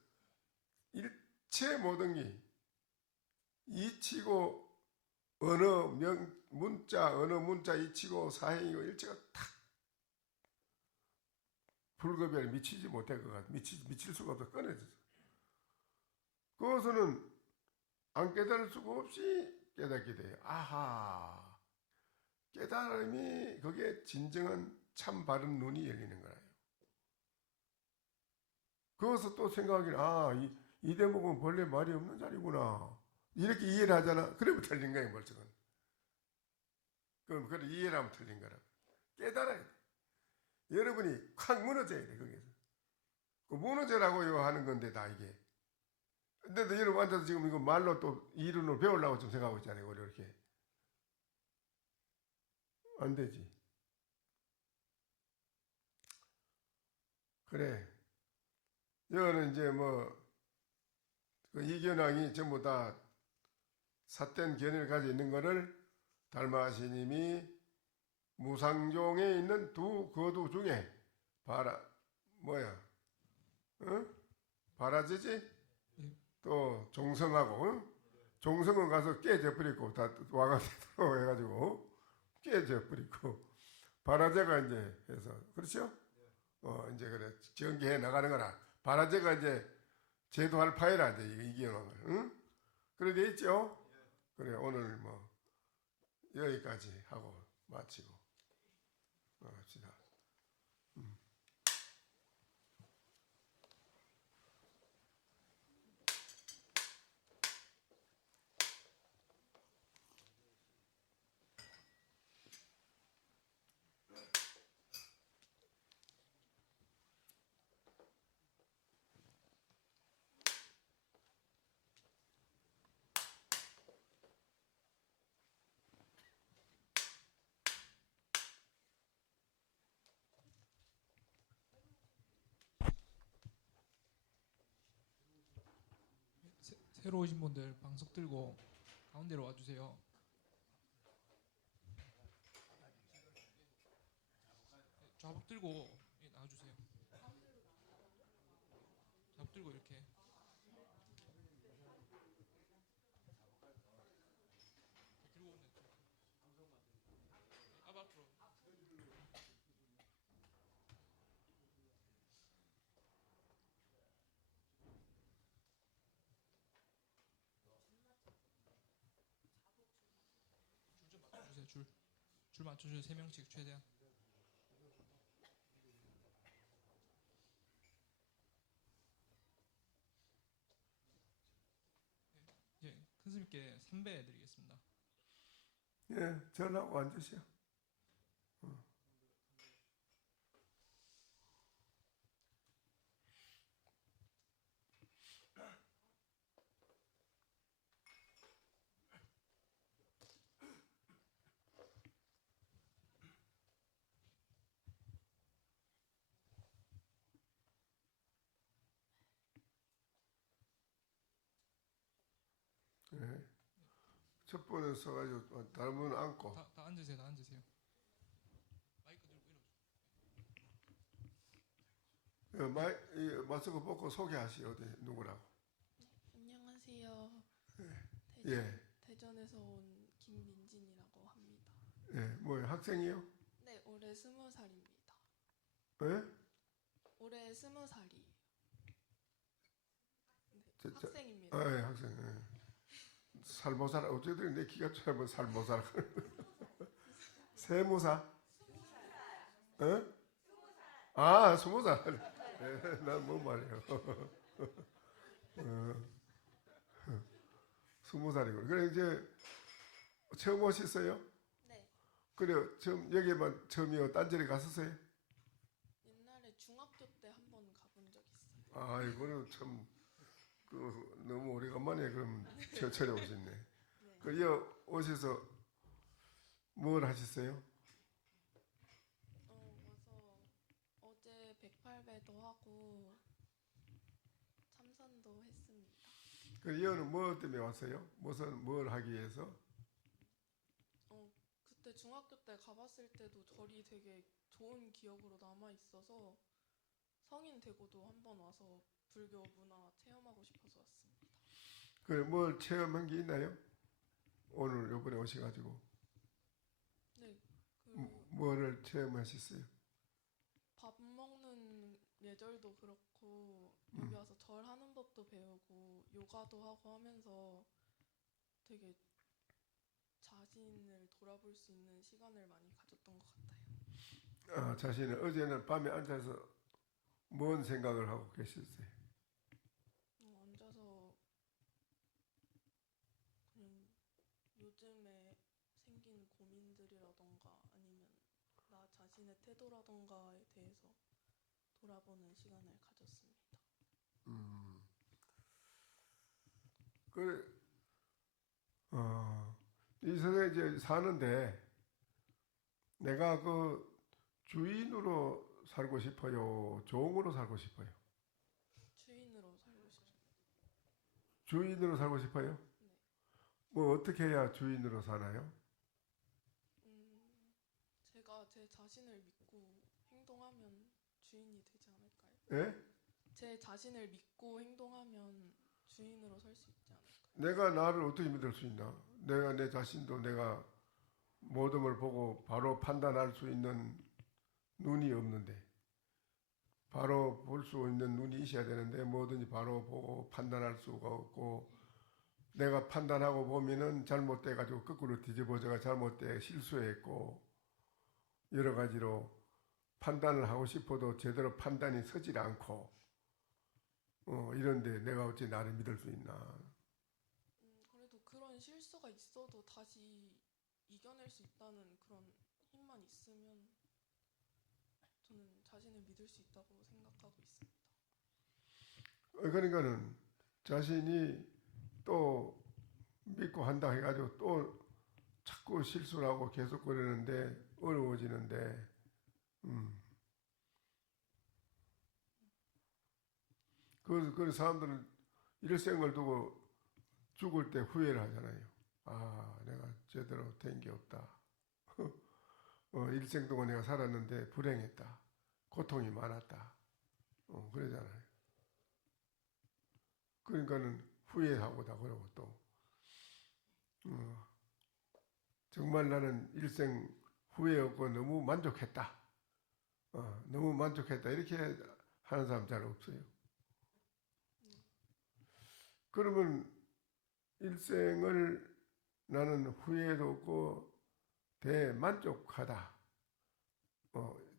일체 모든 게 이치고 어느 문자 이치고 사행이고 일체가 탁 불급에 미치지 못할 것 같아. 미칠 수가 없어. 꺼내져서. 그것은 안 깨달을 수가 없이 깨닫게 돼요. 아하. 깨달음이 그게 진정한 참 바른 눈이 열리는 거예요. 그것을 또 생각하기는 이 대목은 본래 말이 없는 자리구나. 이렇게 이해를 하잖아. 그러면 틀린 거예요, 벌써는. 그럼 그걸 이해를 하면 틀린 거라. 깨달아야 돼. 여러분이 확 무너져야 돼, 거기서. 그 무너져라고 하는 건데, 다 이게. 근데도 여러분한테도 지금 이거 말로 또 이론을 배우려고 좀 생각하고 있잖아요, 이렇게. 안 되지. 그래. 여기는 이제 그 이견왕이 전부 다 삿된 견해를 가지고 있는 거를 달마시님이 무상종에 있는 두 거두 중에 뭐야? 응? 바라지지? 예. 또 종성하고, 응? 종성은 가서 깨져 버리고 다 와가지고 해가지고 깨져 버리고 바라제가 이제 해서 그렇죠? 이제 그래 전개해 나가는 거라. 바라제가 이제 제도할 파이라 이제 이기는 걸, 응? 그래 돼 있죠? 그래 오늘 뭐 여기까지 하고 마치고 합시다. 새로 오신 분들 방석 들고 가운데로 와주세요. 좌복 들고 나와주세요. 좌복 들고 이렇게. 들고 오면 돼요. 앞 앞으로. 줄 좀 맞춰주세요. 줄 맞춰주세요. 3명씩 최대한. 예, 큰 스님께 3배 드리겠습니다. 예, 전하고 앉으시오. 예. 첫 번에 써가지고 다른 분은 앉고 다 앉으세요. 다 앉으세요. 마이크 들고 이러. 마스크 벗고 소개하시오. 어디 누구라고? 안녕하세요. 예, 대전에서 온 김민진이라고 합니다. 예, 뭐 학생이요? 네, 올해 20살입니다. 예? 올해 20살이에요. 저, 학생입니다. 아, 예, 학생. 예. 살모살 어쨌든 내 기가 짧은 살모살. 세무사? 어? 아, 20살. 예, 난뭔 말이에요. 20살이고. 그래 이제 처음 오셨어요? 네, 그래 여기만 처음이요. 딴지를 갔었어요? 옛날에 중학교 때 한 번 가본 적 있어요. 아, 이거는 참 너무 오래간만에 그럼 처철에 오셨네. 네. 그 여 오셔서 뭘 하셨어요? 와서 어제 108배도 하고 참선도 했습니다. 그 여는 뭐 때문에 왔어요? 뭘 하기 위해서? 그때 중학교 때 가봤을 때도 절이 되게 좋은 기억으로 남아 있어서 성인 되고도 한 번 와서 불교 문화 체험하고 싶어서 왔습니다. 그 뭘 체험한 게 있나요? 오늘 요번에 오셔가지고 네, 뭐를 체험하셨어요? 밥 먹는 예절도 그렇고 여기 와서 절하는 법도 배우고 요가도 하고 하면서 되게 자신을 돌아볼 수 있는 시간을 많이 가졌던 것 같아요. 아, 자신은 어제는 밤에 앉아서 뭔 생각을 하고 계셨어요? 앉아서 그냥 요즘에 생긴 고민들이라던가 아니면 나 자신의 태도라던가에 대해서 돌아보는 시간을 가졌습니다. 이 세상에 이제 사는데 내가 그 주인으로 살고 싶어요? 종으로 살고 싶어요? 주인으로 살고 싶습니다. 주인으로 살고 싶어요? 네. 뭐 어떻게 해야 주인으로 사나요? 제가 제 자신을 믿고 행동하면 주인이 되지 않을까요? 예? 제 자신을 믿고 행동하면 주인으로 설 수 있지 않을까요? 내가 나를 어떻게 믿을 수 있나? 내가 내 자신도 내가 모든 걸 보고 바로 판단할 수 있는 눈이 없는데, 바로 볼 수 있는 눈이 있어야 되는데 뭐든지 바로 보고 판단할 수가 없고, 내가 판단하고 보면은 잘못돼 가지고 거꾸로 뒤집어져가 잘못돼 실수했고, 여러 가지로 판단을 하고 싶어도 제대로 판단이 서질 않고, 이런데 내가 어찌 나를 믿을 수 있나? 그래도 그런 실수가 있어도 다시 이겨낼 수 있다는 그런 힘만 있으면 저는 자신을 믿을 수 있다고 생각하고 있습니다. 그러니까는 자신이 또 믿고 한다 해가지고 또 자꾸 실수를 하고 계속 그러는데 어려워지는데, 그 사람들은 일생을 두고 죽을 때 후회를 하잖아요. 아, 내가 제대로 된 게 없다. 일생 동안 내가 살았는데 불행했다. 고통이 많았다. 그러잖아요. 그러니까는 후회하고 다 그러고 또, 정말 나는 일생 후회 없고 너무 만족했다. 너무 만족했다. 이렇게 하는 사람 잘 없어요. 그러면 일생을 나는 후회도 없고 대만족하다.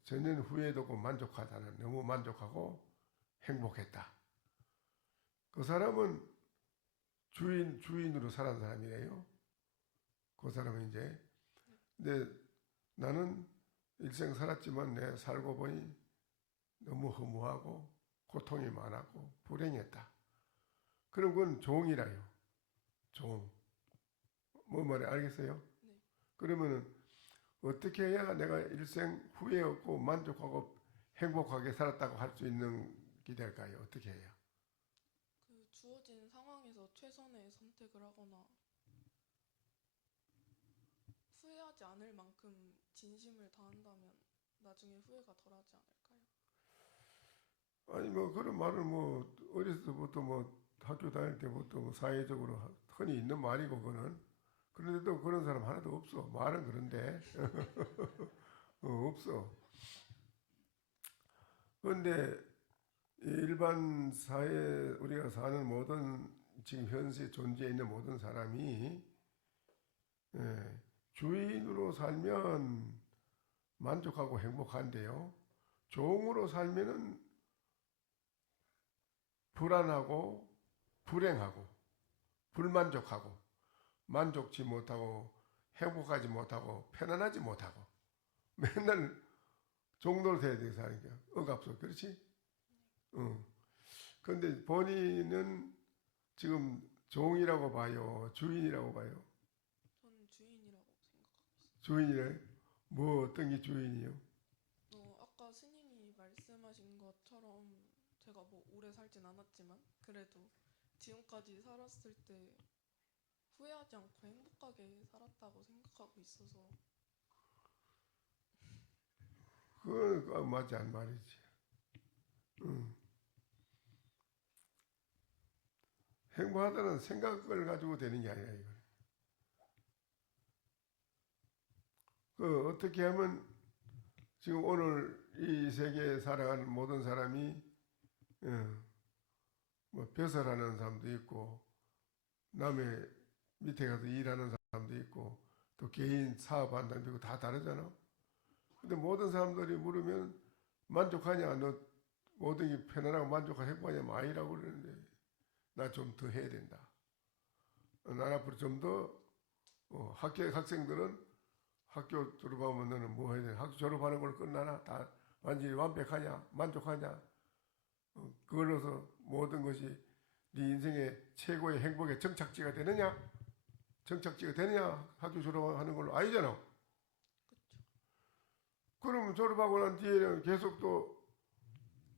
전혀 후회도 없고 만족하다는, 너무 만족하고 행복했다. 그 사람은 주인으로 살아온 사람이에요. 그 사람은 이제. 근데 나는 일생 살았지만 내 살고 보니 너무 허무하고 고통이 많았고 불행했다. 그럼 그건 종이라요. 종. 뭐 말해 알겠어요? 네. 그러면은 어떻게 해야 내가 일생 후회 없고 만족하고 행복하게 살았다고 할 수 있는 게 될까요? 어떻게 해야? 그 주어진 상황에서 최선의 선택을 하거나 후회하지 않을 만큼 진심을 다한다면 나중에 후회가 덜하지 않을까요? 아니 뭐 그런 말은 뭐 어렸을 때부터 뭐 학교 다닐 때부터 뭐 사회적으로 흔히 있는 말이고 그거는. 그런데도 그런 사람 하나도 없어. 말은 그런데 없어. 그런데 일반 사회 우리가 사는 모든 지금 현재 존재해 있는 모든 사람이 주인으로 살면 만족하고 행복한데요. 종으로 살면은 불안하고 불행하고 불만족하고 만족치 못하고 행복하지 못하고 편안하지 못하고 맨날 종노릇 해야 돼서 하니까 억압서. 그렇지? 그런데 본인은 지금 종이라고 봐요? 주인이라고 봐요? 저는 주인이라고 생각하고 있습니다. 주인이래? 뭐 어떤 게 주인이요? 아까 스님이 말씀하신 것처럼 제가 뭐 오래 살진 않았지만 그래도 지금까지 살았을 때 후회하지 않고 행복하게 살았다고 생각하고 있어서 그건 맞지 않은 말이지. 행복하다는 생각을 가지고 되는 게 아니라 이거. 어떻게 하면 지금 오늘 이 세계에 살아가는 모든 사람이 뭐 벼슬하는 사람도 있고 남의 밑에 가서 일하는 사람도 있고 또 개인 사업하는 사람도 있고 다 다르잖아. 근데 모든 사람들이 물으면 만족하냐? 너 모든 게 편안하고 만족하고 행복하냐? 뭐 아니라고 그러는데 나 좀 더 해야 된다. 난 앞으로 좀 더 학생들은 학교 졸업하면 너는 뭐 해야 되냐? 학교 졸업하는 걸 끝나나? 다 완전히 완벽하냐? 만족하냐? 그걸로서 모든 것이 네 인생의 최고의 행복의 정착지가 되느냐? 정착지가 되느냐? 학교 졸업하는 걸로 아니잖아. 그러면 졸업하고 난 뒤에는 계속 또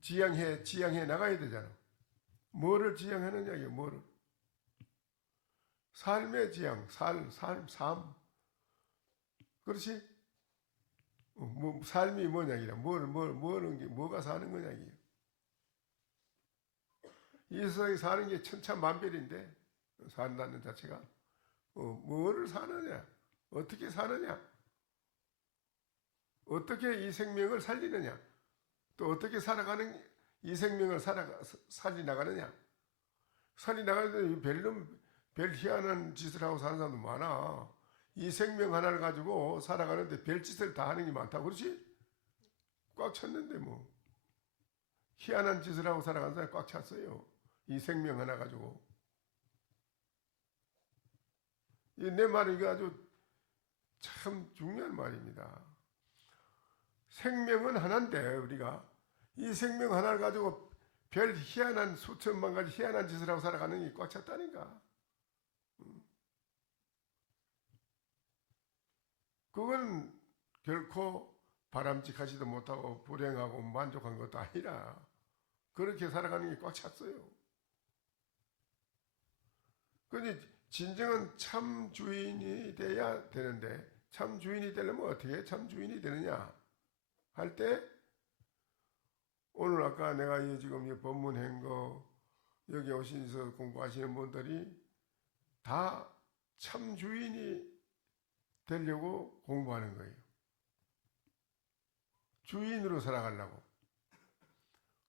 지향해 나가야 되잖아. 뭐를 지향하느냐, 이게 뭐를. 삶의 지향, 삶. 그렇지? 삶이 뭐냐, 이게. 뭐가 사는 거냐, 이게. 이 세상에 사는 게 천차만별인데 산다는 자체가 뭐를 사느냐, 어떻게 사느냐, 어떻게 이 생명을 살리느냐, 또 어떻게 살아가는 이 생명을 살려나가느냐. 살려나가는데 별 희한한 짓을 하고 사는 사람도 많아. 이 생명 하나를 가지고 살아가는데 별 짓을 다 하는 게 많다. 그렇지? 꽉 찼는데 뭐. 희한한 짓을 하고 살아가는 사람이 꽉 찼어요. 이 생명 하나 가지고. 내 말이 이거 아주 참 중요한 말입니다. 생명은 하나인데 우리가 이 생명 하나를 가지고 별 희한한 수천만 가지 희한한 짓을 하고 살아가는 게 꽉 찼다니까. 그건 결코 바람직하지도 못하고 불행하고 만족한 것도 아니라 그렇게 살아가는 게 꽉 찼어요. 그런데 진정한 참 주인이 돼야 되는데 참 주인이 되려면 어떻게 참 주인이 되느냐 할 때 오늘 아까 내가 지금 법문한 거 여기 오셔서 공부하시는 분들이 다 참 주인이 되려고 공부하는 거예요. 주인으로 살아가려고.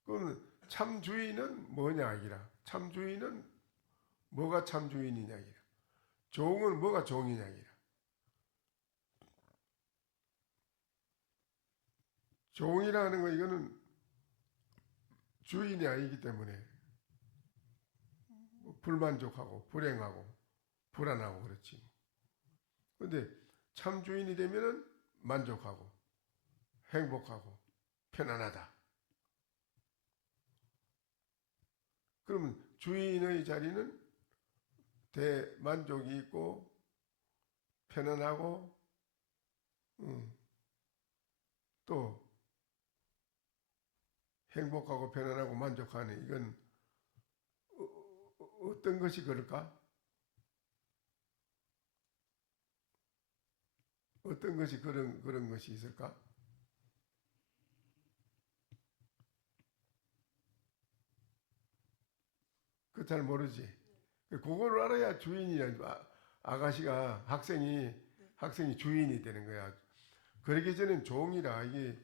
그럼 참 주인은 뭐냐 이기라. 참 주인은 뭐가 참 주인이냐 이기라. 종은 뭐가 종이냐 이기라. 종이라는 거 이거는 주인이 아니기 때문에 불만족하고 불행하고 불안하고 그렇지. 그런데 참 주인이 되면은 만족하고 행복하고 편안하다. 그러면 주인의 자리는 대만족이 있고 편안하고 또 행복하고 편안하고 만족하는 이건 어떤 것이 그럴까? 어떤 것이 그런 것이 있을까? 그 잘 모르지. 그거를 알아야 주인이야. 아가씨가 학생이 주인이 되는 거야. 그러기 전엔 종이라 이게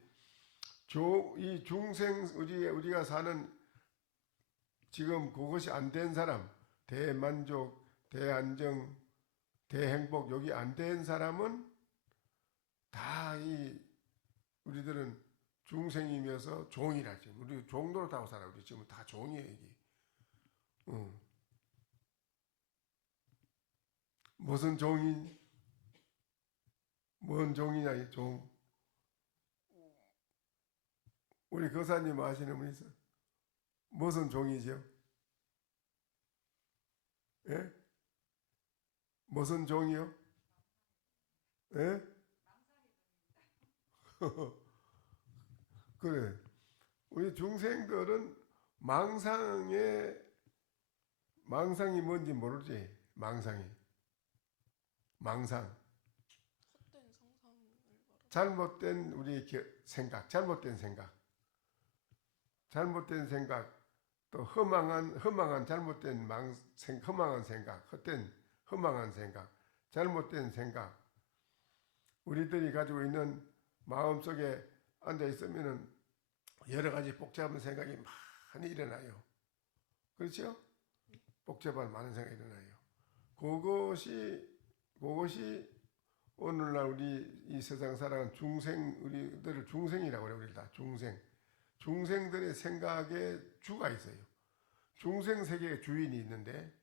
이 중생 우리가 사는 지금 그것이 안 된 사람 대만족, 대안정, 대행복 여기 안 된 사람은 다 우리들은 중생이면서 종이라지. 우리 종도로 타고 살아. 우리 지금 다 종이에요 이게. 무슨 종인? 뭔 종이냐 이 종. 우리 거사님 아시는 분 있어? 무슨 종이죠? 예? 무슨 종이요? 예? 그래. 우리 중생들은 망상이 뭔지 모르지. 망상. 헛된 상상을 말하는. 잘못된 우리 생각, 잘못된 생각, 또 허망한 잘못된 허망한 생각, 헛된 허망한 생각, 잘못된 생각. 우리들이 가지고 있는 마음속에 앉아 있으면은 여러 가지 복잡한 생각이 많이 일어나요. 그렇죠? 복잡한 많은 생각이 일어나요. 그것이 오늘날 우리 이 세상 살아가는 우리들을 중생이라고 그래요. 우리 다 중생들의 생각에 주가 있어요. 중생 세계의 주인이 있는데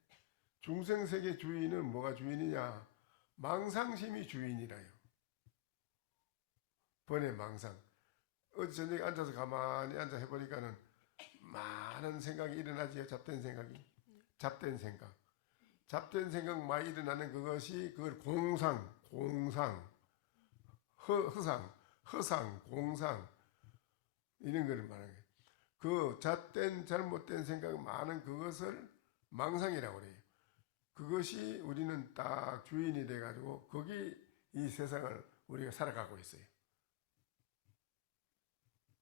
중생 세계 주인은 뭐가 주인이냐? 망상심이 주인이라요. 번외 망상. 어제 저녁에 앉아서 가만히 앉아 해보니까는 많은 생각이 일어나지요. 잡된 생각 많이 일어나는 그걸 허상, 공상 이런 거를 말하는 거예요. 그 잘못된 생각 많은 그것을 망상이라고 그래요. 그것이 우리는 딱 주인이 돼가지고 거기 이 세상을 우리가 살아가고 있어요.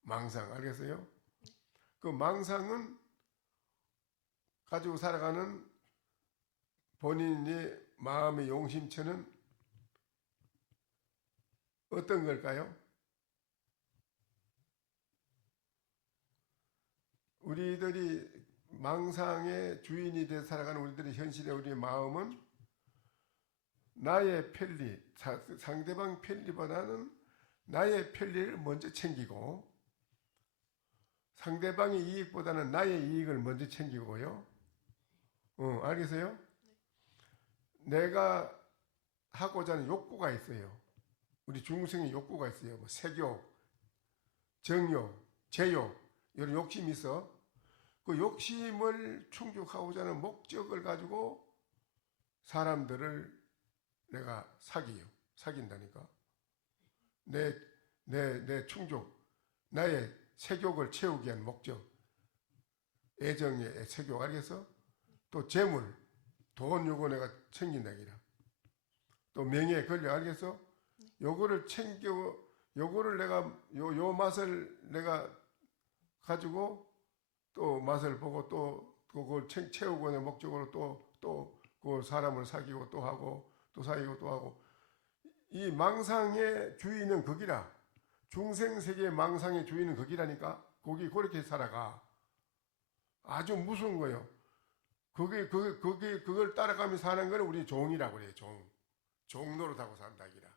망상 알겠어요? 그 망상은 가지고 살아가는 본인의 마음의 용심처는 어떤 걸까요? 우리들이 망상의 주인이 되어 살아가는 우리들의 현실의 우리의 마음은 나의 편리, 상대방 편리보다는 나의 편리를 먼저 챙기고 상대방의 이익보다는 나의 이익을 먼저 챙기고요. 알겠어요? 내가 하고자 하는 욕구가 있어요. 우리 중생의 욕구가 있어요. 뭐 색욕, 정욕, 제욕 이런 욕심이 있어. 그 욕심을 충족하고자 하는 목적을 가지고 사람들을 내가 사귄다니까. 내 충족, 나의 색욕을 채우기 위한 목적, 애정의 색욕, 알겠어? 또 재물, 돈 요거 내가 챙긴다기라. 또 명예, 권력, 알겠어? 요거를 챙겨, 요거를 내가 요 맛을 내가 가지고 또 맛을 보고 또 그걸 채우고 내 목적으로 또 그 사람을 사귀고 또 하고 또 사귀고 또 하고. 이 망상의 주인은 거기라. 중생세계의 망상의 주인은 거기라니까. 거기 그렇게 살아가. 아주 무서운 거예요. 그걸 따라가며 사는 건 우리 종이라고 그래요. 종노릇하고 산다기라.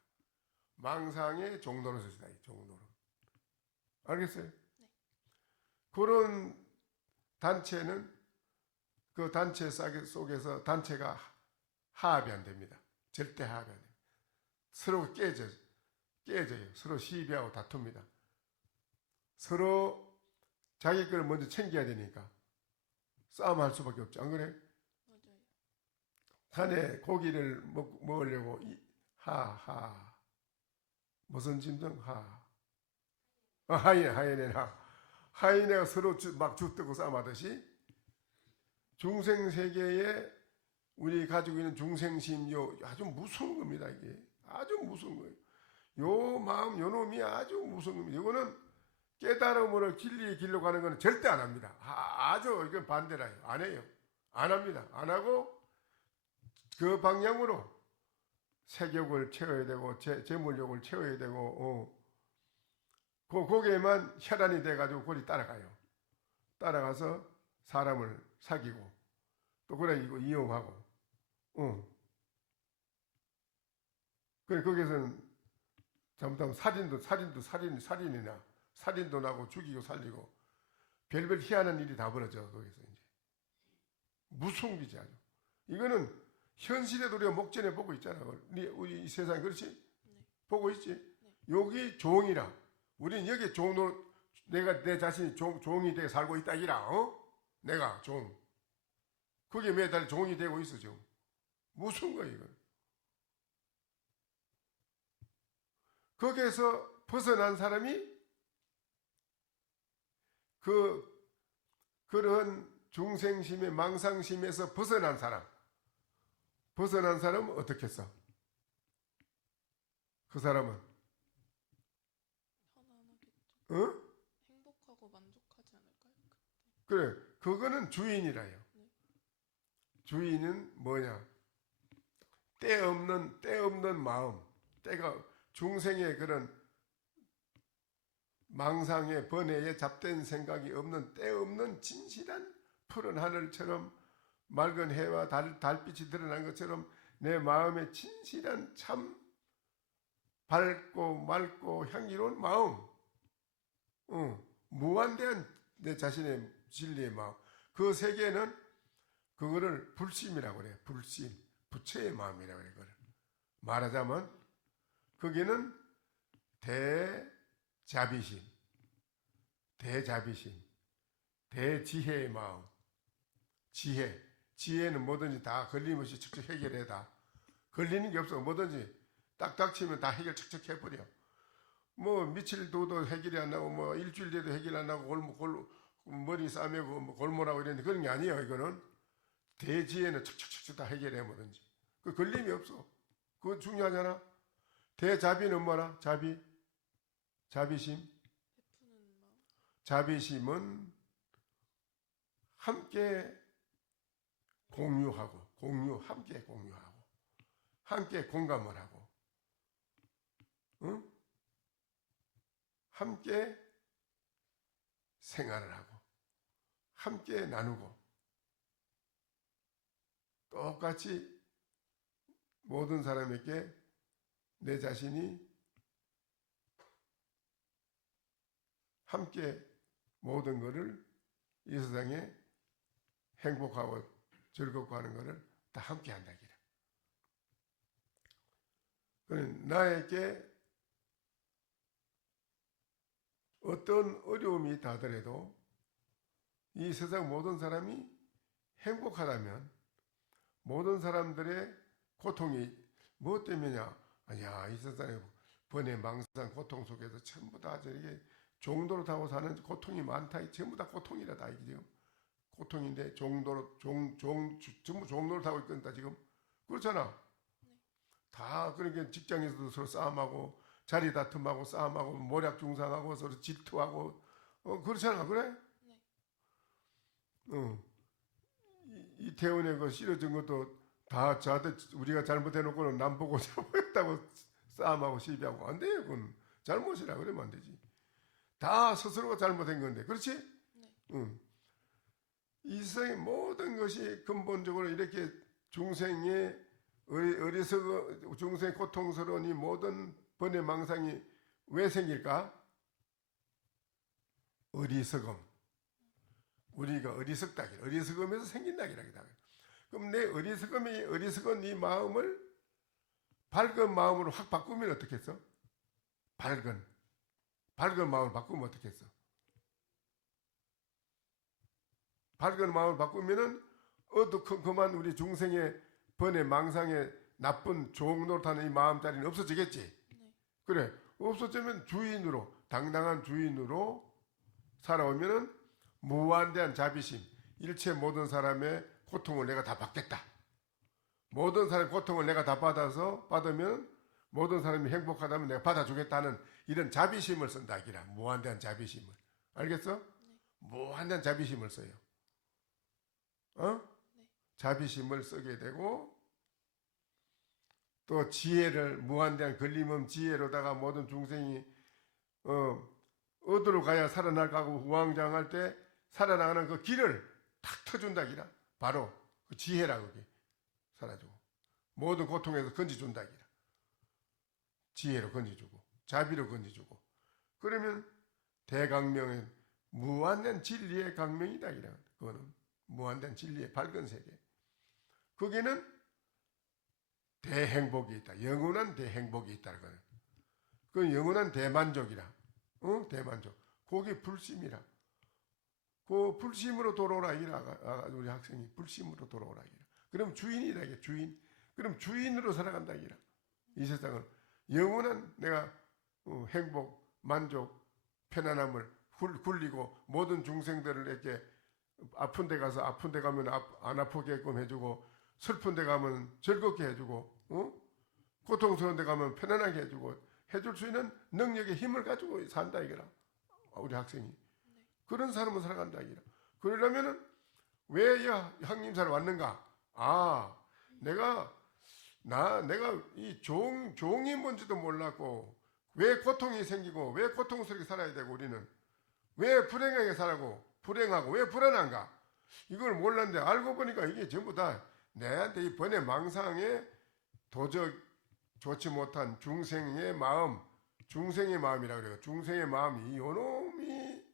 망상의 종노릇을 쓰다. 종노릇. 알겠어요? 네. 그런 단체는 그 단체 속에서 단체가 화합이 안 됩니다. 절대 화합이 안 됩니다. 서로 깨져요. 서로 시비하고 다툽니다. 서로 자기 걸 먼저 챙겨야 되니까 싸움할 수밖에 없죠. 안 그래? 맞아요. 산에 고기를 먹으려고 하하 무슨 짐승 하이네가 서로 막 죽뜨고 싸움하듯이 중생 세계에 우리 가지고 있는 중생심요 아주 무서운 겁니다. 이게 아주 무서운 거예요. 요 마음 요 놈이 아주 무서운 겁니다. 이거는 깨달음으로 길로 가는 거는 절대 안 합니다. 아주 이건 반대라요. 안 해요. 안 합니다. 안 하고 그 방향으로 색욕을 채워야 되고 재물욕을 채워야 되고 거기에만 혈안이 돼가지고 그리 따라가요. 따라가서 사람을 사귀고 또 그래 이거 이용하고 그래 거기서는 잘못하면 살인도 나고 죽이고 살리고 별별 희한한 일이 다 벌어져. 거기서 이제 무서운 기지 아주. 이거는 현실에도 우리가 목전에 보고 있잖아. 우리 이 세상 그렇지? 네. 보고 있지? 네. 여기 종이라. 우리는 여기 내가 내 자신이 종이 되게 살고 있다 이라. 내가 종. 거기에 매달 종이 되고 있어 지금. 무슨 거야 이거. 거기에서 벗어난 사람이 그런 중생심의 망상심에서 벗어난 사람은 어떻겠어? 그 사람은 편안하겠죠. 행복하고 만족하지 않을까요? 그래 그거는 주인이라요. 네. 주인은 뭐냐? 때 없는 마음, 때가 중생의 그런 망상의 번뇌에 잡된 생각이 없는 때 없는 진실한 푸른 하늘처럼 맑은 해와 달빛이 드러난 것처럼 내 마음의 진실한 참 밝고 맑고 향기로운 마음, 무한대한 내 자신의 진리의 마음, 그 세계는 그거를 불심이라고 그래. 불심, 부처의 마음이라고 그래. 그걸 말하자면 거기는 대자비심, 대지혜의 마음. 지혜는 뭐든지 다 걸림없이 척척 해결해다. 걸리는 게 없어. 뭐든지 딱 닥치면 다 해결 척척 해버려. 뭐 며칠 도도 해결이 안 나고 뭐 일주일 돼도 해결 안 나고 머리 싸매고 뭐 골몰하고 이랬는데 그런 게 아니에요. 이거는 대지혜는 척척척척 다 해결해 뭐든지. 그 걸림이 없어. 그거 중요하잖아. 대자비는 뭐라? 자비심. 베푸는 마음. 자비심은 함께 공유하고 함께 공유하고 함께 공감을 하고 응? 함께 생활을 하고 함께 나누고 똑같이 모든 사람에게 내 자신이 함께 모든 것을 이 세상에 행복하고 즐겁고 하는 것을 다 함께 한다기라. 그는 나에게 어떤 어려움이 있다 하더라도 이 세상 모든 사람이 행복하다면 모든 사람들의 고통이 무엇 때문이냐? 아니야, 이 세상에 번뇌, 망상, 고통 속에서 전부 다 저렇게 종도로 타고 사는 고통이 많다. 전부 다 고통이라다 이게요. 고통인데 전부 종로를 타고 있거든 지금. 그렇잖아. 다 그러니까 직장에서도 서로 싸움하고 자리 다툼하고 싸움하고 모략 중상하고 서로 질투하고 그렇잖아. 그래? 이태원에 그 실어준 것도 다 저한테 우리가 잘못해놓고는 남 보고 잘못했다고 싸움하고 시비하고 안 돼요. 그건 잘못이라 그러면 안 되지. 다 스스로가 잘못한 건데, 그렇지? 응. 이 세상의 모든 것이 근본적으로 이렇게 중생의 중생의 고통스러운 이 모든 번뇌 망상이 왜 생길까? 어리석음. 우리가 어리석다기, 어리석음에서 생긴다기라. 그럼 내 어리석은 이 마음을 밝은 마음으로 확 바꾸면 어떻겠어? 밝은 마음을 바꾸면 어떻겠어? 밝은 마음을 바꾸면은 그만 우리 중생의 번뇌 망상의 나쁜 종노릇하는 이 마음자리는 없어지겠지. 그래, 없어지면 당당한 주인으로 살아오면은 무한대한 자비심, 일체 모든 사람의 고통을 내가 다 받겠다. 모든 사람의 고통을 내가 다 받으면 모든 사람이 행복하다면 내가 받아주겠다는 이런 자비심을 쓴다. 기라. 무한대한 자비심을. 알겠어? 무한대한 자비심을 써요. 자비심을 쓰게 되고 또 지혜를 무한대한 걸림없는 지혜로다가 모든 중생이 어디로 가야 살아날까 하고 우왕좌왕할 때 살아나가는 그 길을 탁 터준다. 기라. 바로 그 지혜라. 그게 살아주고 모든 고통에서 건져준다. 기라. 지혜로 건져주고 자비로 건져주고 그러면 대강명은 무한된 진리의 강명이다. 기라. 그거는 무한된 진리의 밝은 세계. 거기는 대행복이 있다. 영원한 대행복이 있다. 그건 영원한 대만족이라. 대만족. 거기 불심이라. 그 불심으로 돌아오라. 우리 학생이 불심으로 돌아오라. 그럼 주인이다. 이게 주인. 그럼 주인으로 살아간다. 이 세상을 영원한 내가 행복, 만족, 편안함을 굴리고 모든 중생들을 이렇게 아픈 데 가서 아픈 데 가면 안 아프게끔 해주고 슬픈 데 가면 즐겁게 해주고 고통스러운 데 가면 편안하게 해주고 해줄 수 있는 능력의 힘을 가지고 산다 이거라. 우리 학생이 그런 사람을 살아간다 이거라. 그러려면은 왜 항림사를 왔는가? 내가 이 종이 뭔지도 몰랐고 왜 고통이 생기고 왜 고통스럽게 살아야 되고 우리는 왜 불행하게 살고 불행하고 왜 불안한가? 이걸 몰랐는데 알고 보니까 이게 전부 다 내한테 이 번뇌 망상에 도저히 좋지 못한 중생의 마음이라 그래요. 중생의 마음이 요놈이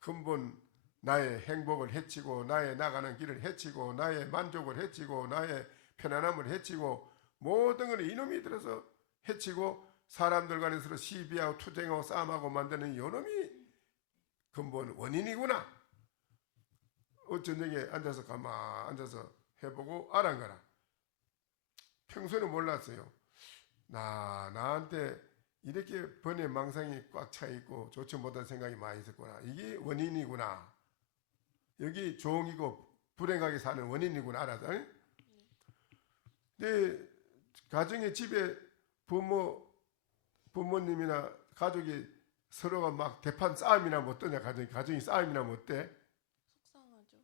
근본 나의 행복을 해치고 나의 나가는 길을 해치고 나의 만족을 해치고 나의 편안함을 해치고 모든 걸 이놈이 들어서 해치고 사람들 간에 서로 시비하고 투쟁하고 싸움하고 만드는 요놈이 근본 원인이구나. 저녁에 앉아서 가만 앉아서 해보고 알은 거라. 평소에는 몰랐어요. 나한테 이렇게 번뇌 망상이 꽉 차 있고 좋지 못한 생각이 많이 있었구나. 이게 원인이구나. 여기 종이고 불행하게 사는 원인이구나 알아서. 내 가정의 집에 부모님이나 가족이 서로가 막 대판 싸움이나 어떠냐. 가정이 싸움이나 어때? 속상하죠.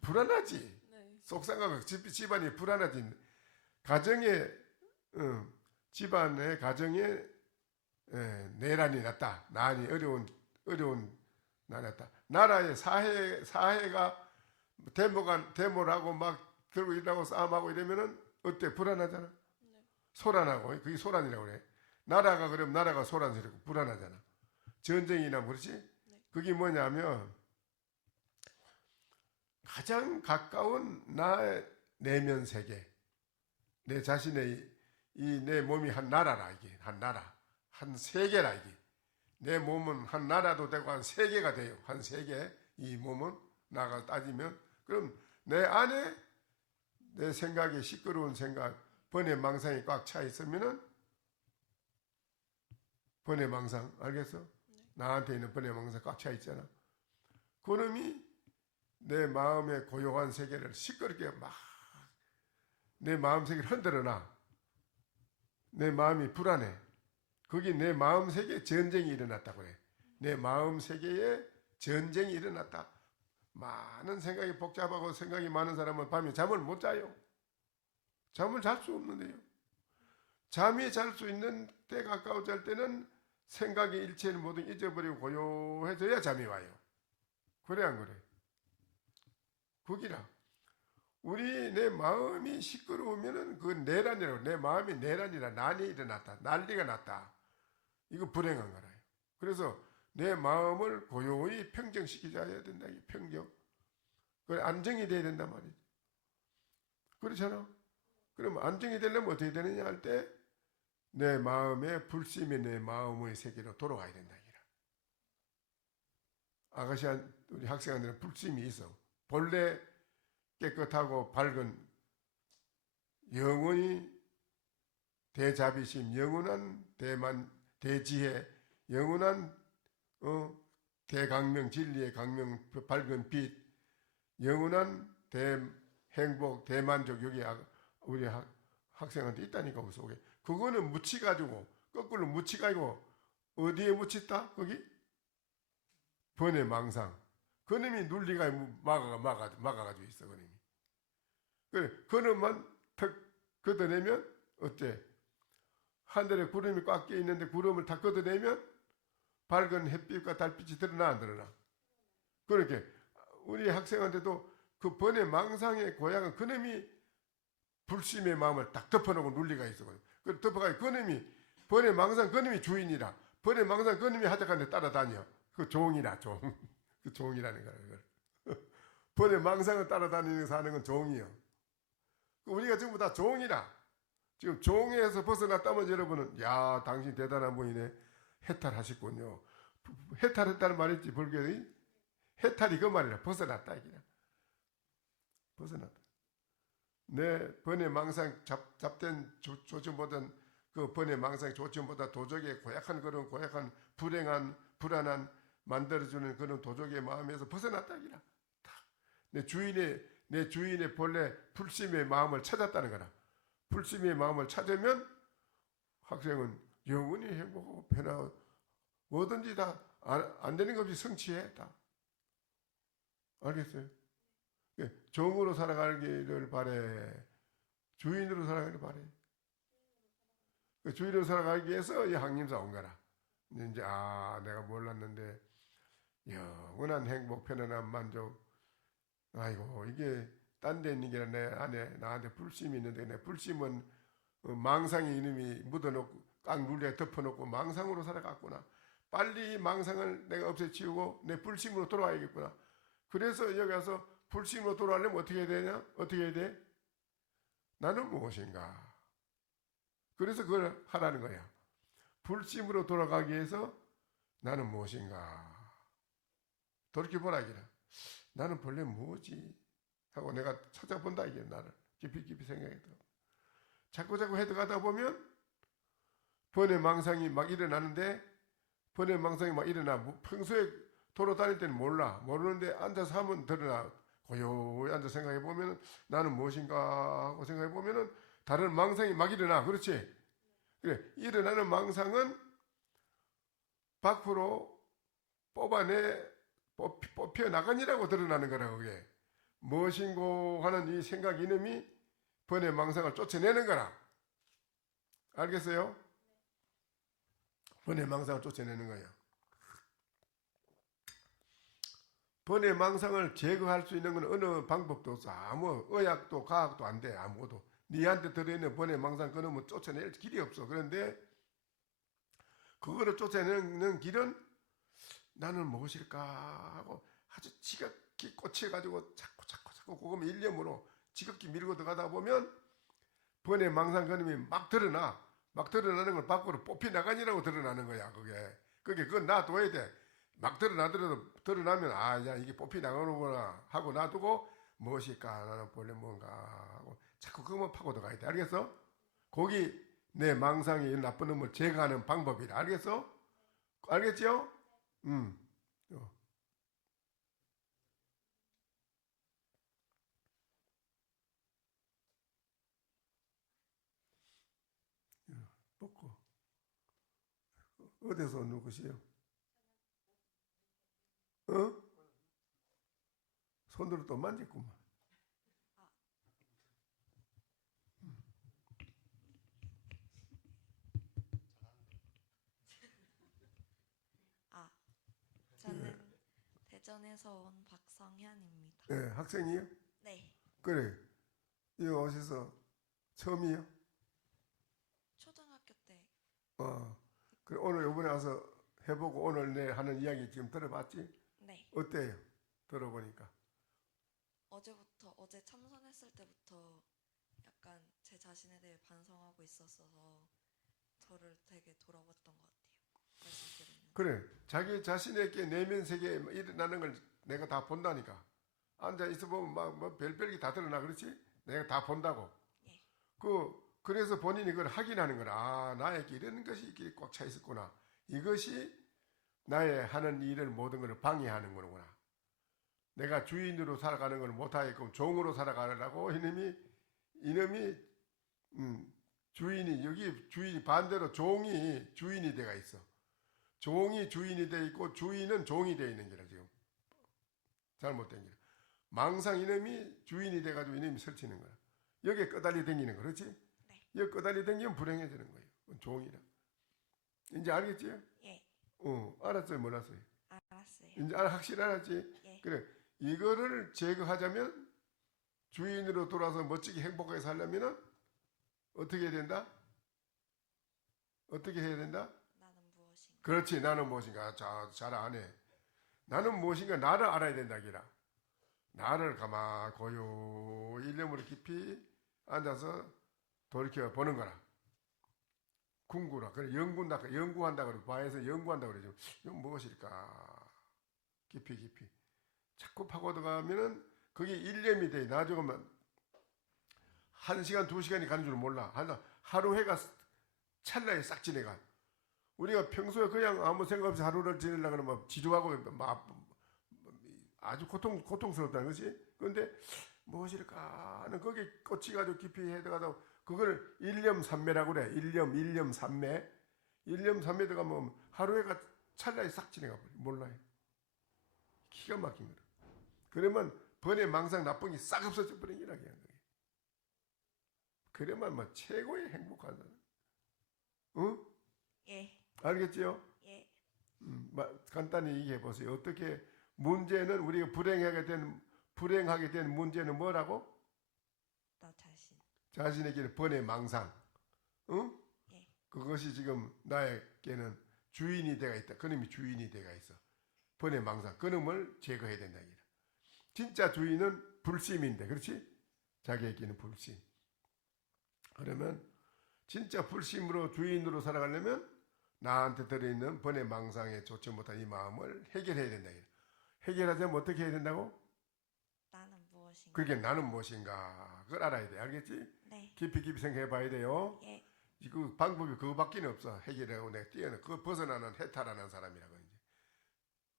불안하지. 네. 속상하고 집안이 불안해진 집안의 가정에 내란이 났다. 난이 어려운 나났다. 나라의 사회가 데모를 하고 막 들고 일하고 싸움하고 이러면은 어때? 불안하잖아. 소란하고 그게 소란이라고 그래. 나라가 그러면 나라가 소란스럽고 불안하잖아. 전쟁이 나면 그렇지? 그게 뭐냐면 가장 가까운 나의 내면 세계, 내 자신의 내 몸이 한 나라라. 이게 한 나라, 한 세계라. 이게 내 몸은 한 나라도 되고 한 세계가 돼요. 한 세계. 이 몸은 나가 따지면 그럼 내 안에 내 생각에 시끄러운 생각, 번뇌망상이 꽉 차 있으면은 번뇌망상 알겠어? 나한테 있는 번뇌망상 꽉 차 있잖아. 그놈이 내 마음의 고요한 세계를 시끄럽게 막 내 마음 세계를 흔들어놔. 내 마음이 불안해. 거기 내 마음 세계에 전쟁이 일어났다고 그래. 내 마음 세계에 전쟁이 일어났다. 많은 생각이 복잡하고 생각이 많은 사람은 밤에 잠을 못 자요. 잠을 잘 수 없는데요. 잠이 잘 수 있는 때 가까워질 때는 생각의 일체를 모두 잊어버리고 고요해져야 잠이 와요. 그래 안 그래? 거기라. 우리 내 마음이 시끄러우면은 그 내란이라고. 내 마음이 내란이라. 난이 일어났다. 난리가 났다. 이거 불행한 거라요. 그래서 내 마음을 고요히 평정시키자 된다. 평정. 그래 안정이 돼야 된단 말이지. 그렇잖아. 그럼 안정이 되려면 어떻게 되느냐 할 때 내 마음의 불심이 내 마음의 세계로 돌아와야 된다. 아가씨 우리 학생한테는 불심이 있어. 본래 깨끗하고 밝은 영원히 대자비심, 영원한 대지혜, 영원한 대강명, 진리의 강명, 밝은 빛, 영원한 대행복, 대만족. 여기 우리 학생한테 있다니까 그 속에. 그거는 묻혀가지고 거꾸로 묻혀가지고 어디에 묻혔다? 거기 번뇌망상. 그놈이 눌리가 막아가지고 있어. 그놈이. 그래 그놈만 턱 걷어내면 어때? 하늘에 구름이 꽉 끼어 있는데 구름을 다 걷어내면 밝은 햇빛과 달빛이 드러나 안 드러나? 그렇게 우리 학생한테도 그 번뇌망상의 고향은 그놈이 불심의 마음을 딱 덮어놓고 눌리가 있어. 그 덮어가지고 그놈이 번뇌망상 그놈이 주인이라. 번뇌망상 그놈이 하자간데 따라다녀. 그 종이라 종. 그 종이라는 거야. 번뇌망상을 따라다니는 사는 건 종이요. 우리가 전부 다 종이라. 지금 종에서 벗어났다면 여러분은 야 당신 대단한 분이네. 해탈하셨군요. 해탈했다는 말이지 불교의 해탈이 그 말이라. 벗어났다 이기라. 벗어났다. 내 번뇌망상 잡된 조짐보다는 그 번뇌망상 조짐보다 도적의 고약한 그런 고약한 불행한 불안한 만들어주는 그런 도적의 마음에서 벗어났다 이기라. 내 주인의 본래 불심의 마음을 찾았다는 거라. 불심의 마음을 찾으면 학생은 영원히 행복하고 편하고 뭐든지 다 안 되는 것 없이 성취해. 다. 알겠어요? 종으로 살아가기를 바래. 주인으로 살아가기를 바래. 주인으로 살아가기 위해서 이 항림사 온 거라. 이제 내가 몰랐는데 영원한 행복, 편안한 만족. 아이고 이게 딴 데 있는 게 내 안에 나한테 불심이 있는데 내 불심은 망상의 이름이 묻어놓고 꽉 눌려 덮어놓고 망상으로 살아갔구나. 빨리 이 망상을 내가 없애치우고 내 불심으로 돌아와야겠구나. 그래서 여기 와서 불심으로 돌아가려면 어떻게 해야 되냐? 어떻게 해야 돼? 나는 무엇인가? 그래서 그걸 하라는 거야. 불심으로 돌아가기 위해서 나는 무엇인가? 돌이켜보라 이기라. 나는 본래 뭐지? 하고 내가 찾아본다 이게 나를 깊이 생각해 들어. 자꾸 해석하다 보면 번뇌망상이 막 일어나는데 번뇌망상이 막 일어나. 평소에 돌아다닐 때는 모르는데 앉아서 하면 드러나. 고요히 앉아 생각해 보면 나는 무엇인가 하고 생각해 보면은 다른 망상이 막 일어나. 그렇지? 그래 일어나는 망상은 밖으로 뽑혀 나가니라고 드러나는 거라. 그게 무엇인고 하는 이 생각 이놈이 번뇌 망상을 쫓아내는 거라. 알겠어요? 번뇌 망상을 쫓아내는 거예요. 번뇌 망상을 제거할 수 있는 건 어느 방법도 없어. 아무 의학도 과학도 안 돼. 아무것도. 니한테 들어있는 번뇌 망상 끊으면 쫓아낼 길이 없어. 그런데 그거를 쫓아내는 길은 나는 무엇일까 하고 아주 지극히 꽂혀가지고 자꾸 그거 일념으로 지극히 밀고 들어가다 보면 번뇌 망상 그놈이 막 드러나. 막 드러나는 걸 밖으로 뽑히 나가니라고 드러나는 거야. 그건 놔둬야 돼. 막 드러나면 야 이게 뽑히 나가는구나 하고 놔두고 무엇일까 나는 본래 뭔가 하고 자꾸 그것만 파고 들어가야 돼. 알겠어? 거기 내 망상이 나쁜 놈을 제거하는 방법이다. 알겠어? 알겠죠? 뽑고 어디서 누구시요? 손으로 또 만졌구만. 저는 대전에서 온 박성현입니다. 네, 학생이요? 네, 그래. 여기 오셔서 처음이요? 초등학교 때. 그래, 오늘 이번에 와서 해보고 오늘 내 하는 이야기 지금 들어봤지? 네, 어때요? 들어보니까. 어제 참선했을 때부터 약간 제 자신에 대해 반성하고 있었어서 저를 되게 돌아봤던 것 같아요. 말씀 들으면. 그래. 자기 자신에게 내면 세계에 일어나는 걸 내가 다 본다니까. 앉아 있어 보면 막 별별게 다 드러나. 그렇지? 내가 다 본다고. 예. 그래서 본인이 그걸 확인하는 거라. 나에게 이런 것이 이렇게 꽉 차 있었구나. 이것이 나의 하는 일을 모든 것을 방해하는 거구나. 내가 주인으로 살아가는 걸 못하게끔 종으로 살아가려고 이놈이 주인이 반대로 종이 주인이 돼가 있어. 종이 주인이 돼 있고 주인은 종이 돼 있는 거라 지금. 잘못된 거라. 망상 이놈이 주인이 돼가지고 이놈이 설치는 거야. 여기에 끄달리 댕기는 거, 그렇지? 네. 여기 끄달리 댕기면 불행해지는 거예요. 그건 종이라. 이제 알겠지? 예, 알았어요, 몰랐어요? 알았어요. 이제 확실히 알았지? 예. 그래. 이거를 제거하자면 주인으로 돌아서 멋지게 행복하게 살려면은 어떻게 해야 된다? 어떻게 해야 된다? 나는 무엇인가? 그렇지. 나는 무엇인가. 잘 안 해. 나는 무엇인가 나를 알아야 된다 기라. 나를 가만 고요 일념으로 깊이 앉아서 돌이켜 보는 거라. 궁구라. 그래 연구한다 그러고 바에서 연구한다 그러죠. 이건 무엇일까? 깊이 자꾸 파고 들어가면은 그게 일념이 돼. 나중에 1시간 2시간이 가는 줄 몰라. 하루 해가 찰나에 싹 지내가. 우리가 평소에 그냥 아무 생각 없이 하루를 지내려고 그러면 지루하고 아주 고통스럽다는 것이. 그런데 무엇일까 하는 거기에 꽂혀가지고 깊이 해들어가다 그걸 일념삼매라고 그래. 일념삼매. 일념삼매 들어가면 하루에가 찰나에 싹 지내가 버려. 몰라요. 기가 막힌 거라. 그러면 번뇌 망상 나쁜 게 싹 없어져 버린 거라. 그러면 최고의 행복한 사람. 응? 예, 알겠지요? 예. 간단히 얘기해 보세요. 어떻게 문제는 우리가 불행하게 된 문제는 뭐라고? 나 자신. 자신에게는 번뇌 망상. 응? 예. 그것이 지금 나에게는 주인이 되어 있다. 그놈이 주인이 되어 있어. 번뇌 망상. 그놈을 제거해야 된다. 진짜 주인은 불심인데, 그렇지? 자기에게는 불심. 그러면 진짜 불심으로 주인으로 살아가려면 나한테 들어있는 번뇌 망상에 좋지 못한 이 마음을 해결해야 된다. 해결하자면 어떻게 해야 된다고? 나는 무엇인가? 그게 나는 무엇인가 그걸 알아야 돼. 알겠지? 네. 깊이 생각해 봐야 돼요. 예. 그 방법이 그거밖에 없어. 해결하고 내가 뛰어난 그거 벗어나는 해탈하는 사람이라고 이제.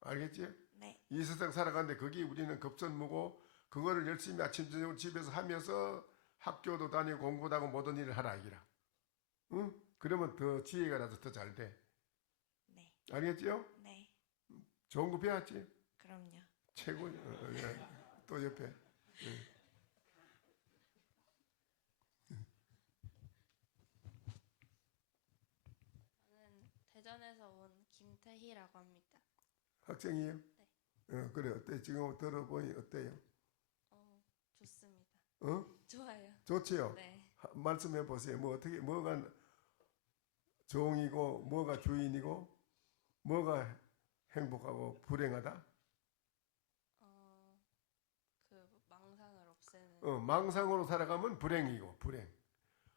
알겠지? 네. 이 세상 살아가는데 거기 우리는 급선무고 그거를 열심히 아침 저녁 집에서 하면서 학교도 다니고 공부도 하고 모든 일을 하라 이기라. 응? 그러면 더 지혜가 나서 더 잘 돼. 네. 알겠지요? 네. 좋은 거 배웠지? 그럼요. 최고. 또 옆에 저는 대전에서 온 김태희라고 합니다. 학생이에요? 그래 어때? 지금 들어보니 어때요? 좋습니다. 어? 좋아요. 좋지요? 네. 말씀해 보세요. 뭐 어떻게 뭐가 종이고 뭐가 주인이고 뭐가 행복하고 불행하다? 그 망상을 없애는 망상으로 살아가면 불행이고 불행.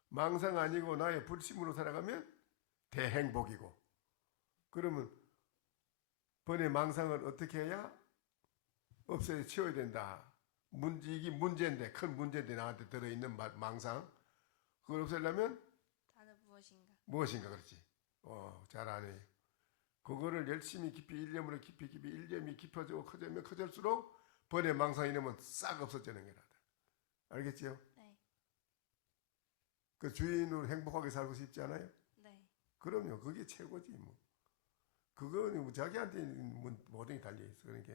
망상 아니고 나의 불심으로 살아가면 대행복이고. 그러면 번의 망상을 어떻게 해야 없애 치워야 된다. 이게 문제인데 큰 문제인데 나한테 들어있는 망상 그걸 없애려면 다른 무엇인가. 무엇인가 그렇지. 잘하네. 그거를 열심히 깊이 일념으로 깊이 일념이 깊어지고 커지면 커질수록 번의 망상 이놈은 싹 없어지는 거다. 알겠지요? 네. 그 주인으로 행복하게 살고 싶지 않아요? 네. 그럼요. 그게 최고지 뭐. 그거는 자기한테 모든 게 달려 있어. 그러니까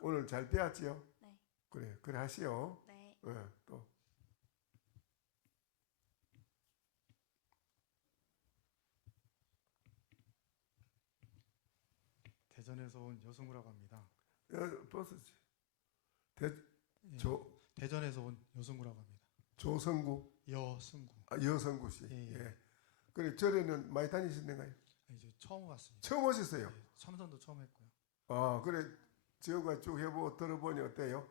오늘 잘 배웠지요? 네. 그래 하시오. 네. 또. 대전에서 온 여승우라고 합니다. 버스지. 예, 조 대전에서 온 여승우라고 합니다. 조성구. 여승구. 여성구 씨. 예, 예. 그래 절에는 많이 다니시는가요? 이제 처음 왔습니다. 처음 오셨어요. 예, 참선도 처음 했고요. 그래 지금까지 쭉 해보고 들어보니 어때요?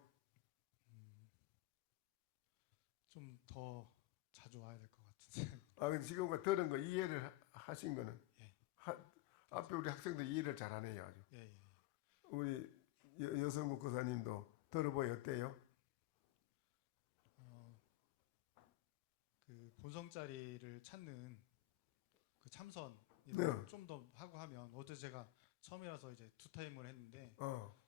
좀 더 자주 와야 될 것 같은데. 근데 지금까지 들은 거 이해를 하신 거는 예. 앞에 우리 학생들 이해를 잘하네요 아주. 예, 예. 우리 여성국 교사님도 들어보니 어때요? 그 본성자리를 찾는 그 참선 네. 좀 더 하고 하면 어제 제가 처음이라서 이제 2타임을 했는데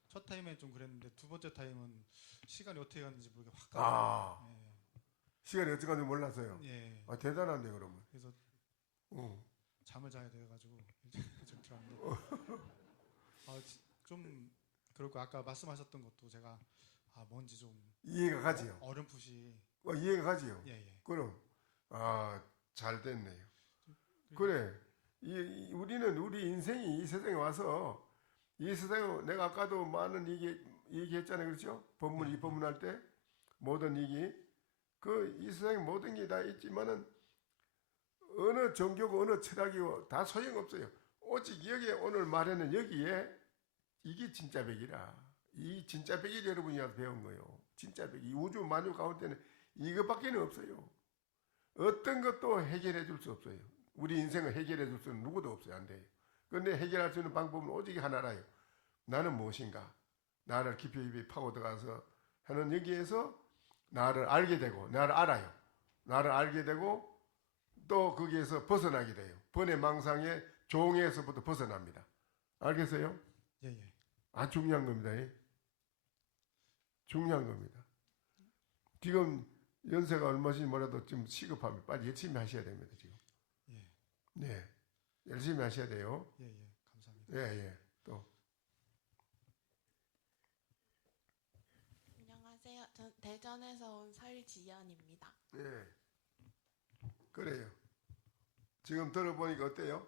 첫 타임엔 좀 그랬는데 두 번째 타임은 시간이 어떻게 갔는지 모르게 확 가요. 시간이 어떻게 갔는지 몰랐어요. 예. 대단한데 그러면. 그래서 잠을 자야 돼가지고 좀 들었는데 좀 그렇고 아까 말씀하셨던 것도 제가 뭔지 좀 이해가 가지요. 어렴풋이 이해가 가지요. 예, 예. 그럼 잘 됐네요. 그래 우리는 우리 인생이 이 세상에 와서 이 세상에 내가 아까도 많은 얘기했잖아요. 그렇죠? 이 법문할 때 모든 얘기 이 세상에 모든 게 다 있지만은 어느 종교고 어느 철학이고 다 소용없어요. 오직 여기에 오늘 말하는 여기에 이게 진짜 백이라. 이 진짜 백이 여러분이 와서 배운 거예요. 진짜 백. 이 우주 만유 가운데는 이것밖에 없어요. 어떤 것도 해결해 줄 수 없어요. 우리 인생을 해결해 줄 수는 누구도 없어요. 안 돼요. 그런데 해결할 수 있는 방법은 오직 하나라요. 나는 무엇인가? 나를 깊이 파고 들어가서 하는 여기에서 나를 알게 되고 나를 알아요. 나를 알게 되고 또 거기에서 벗어나게 돼요. 번의 망상의 종에서부터 벗어납니다. 알겠어요? 예, 예. 중요한 겁니다. 중요한 겁니다. 지금 연세가 얼마인지 몰라도 좀 시급하면 빨리 열심히 하셔야 됩니다. 지금. 예. 네, 열심히 하셔야 돼요. 예, 예. 감사합니다. 예, 예. 또. 안녕하세요. 전 대전에서 온 설지연입니다. 예. 그래요. 지금 들어보니까 어때요?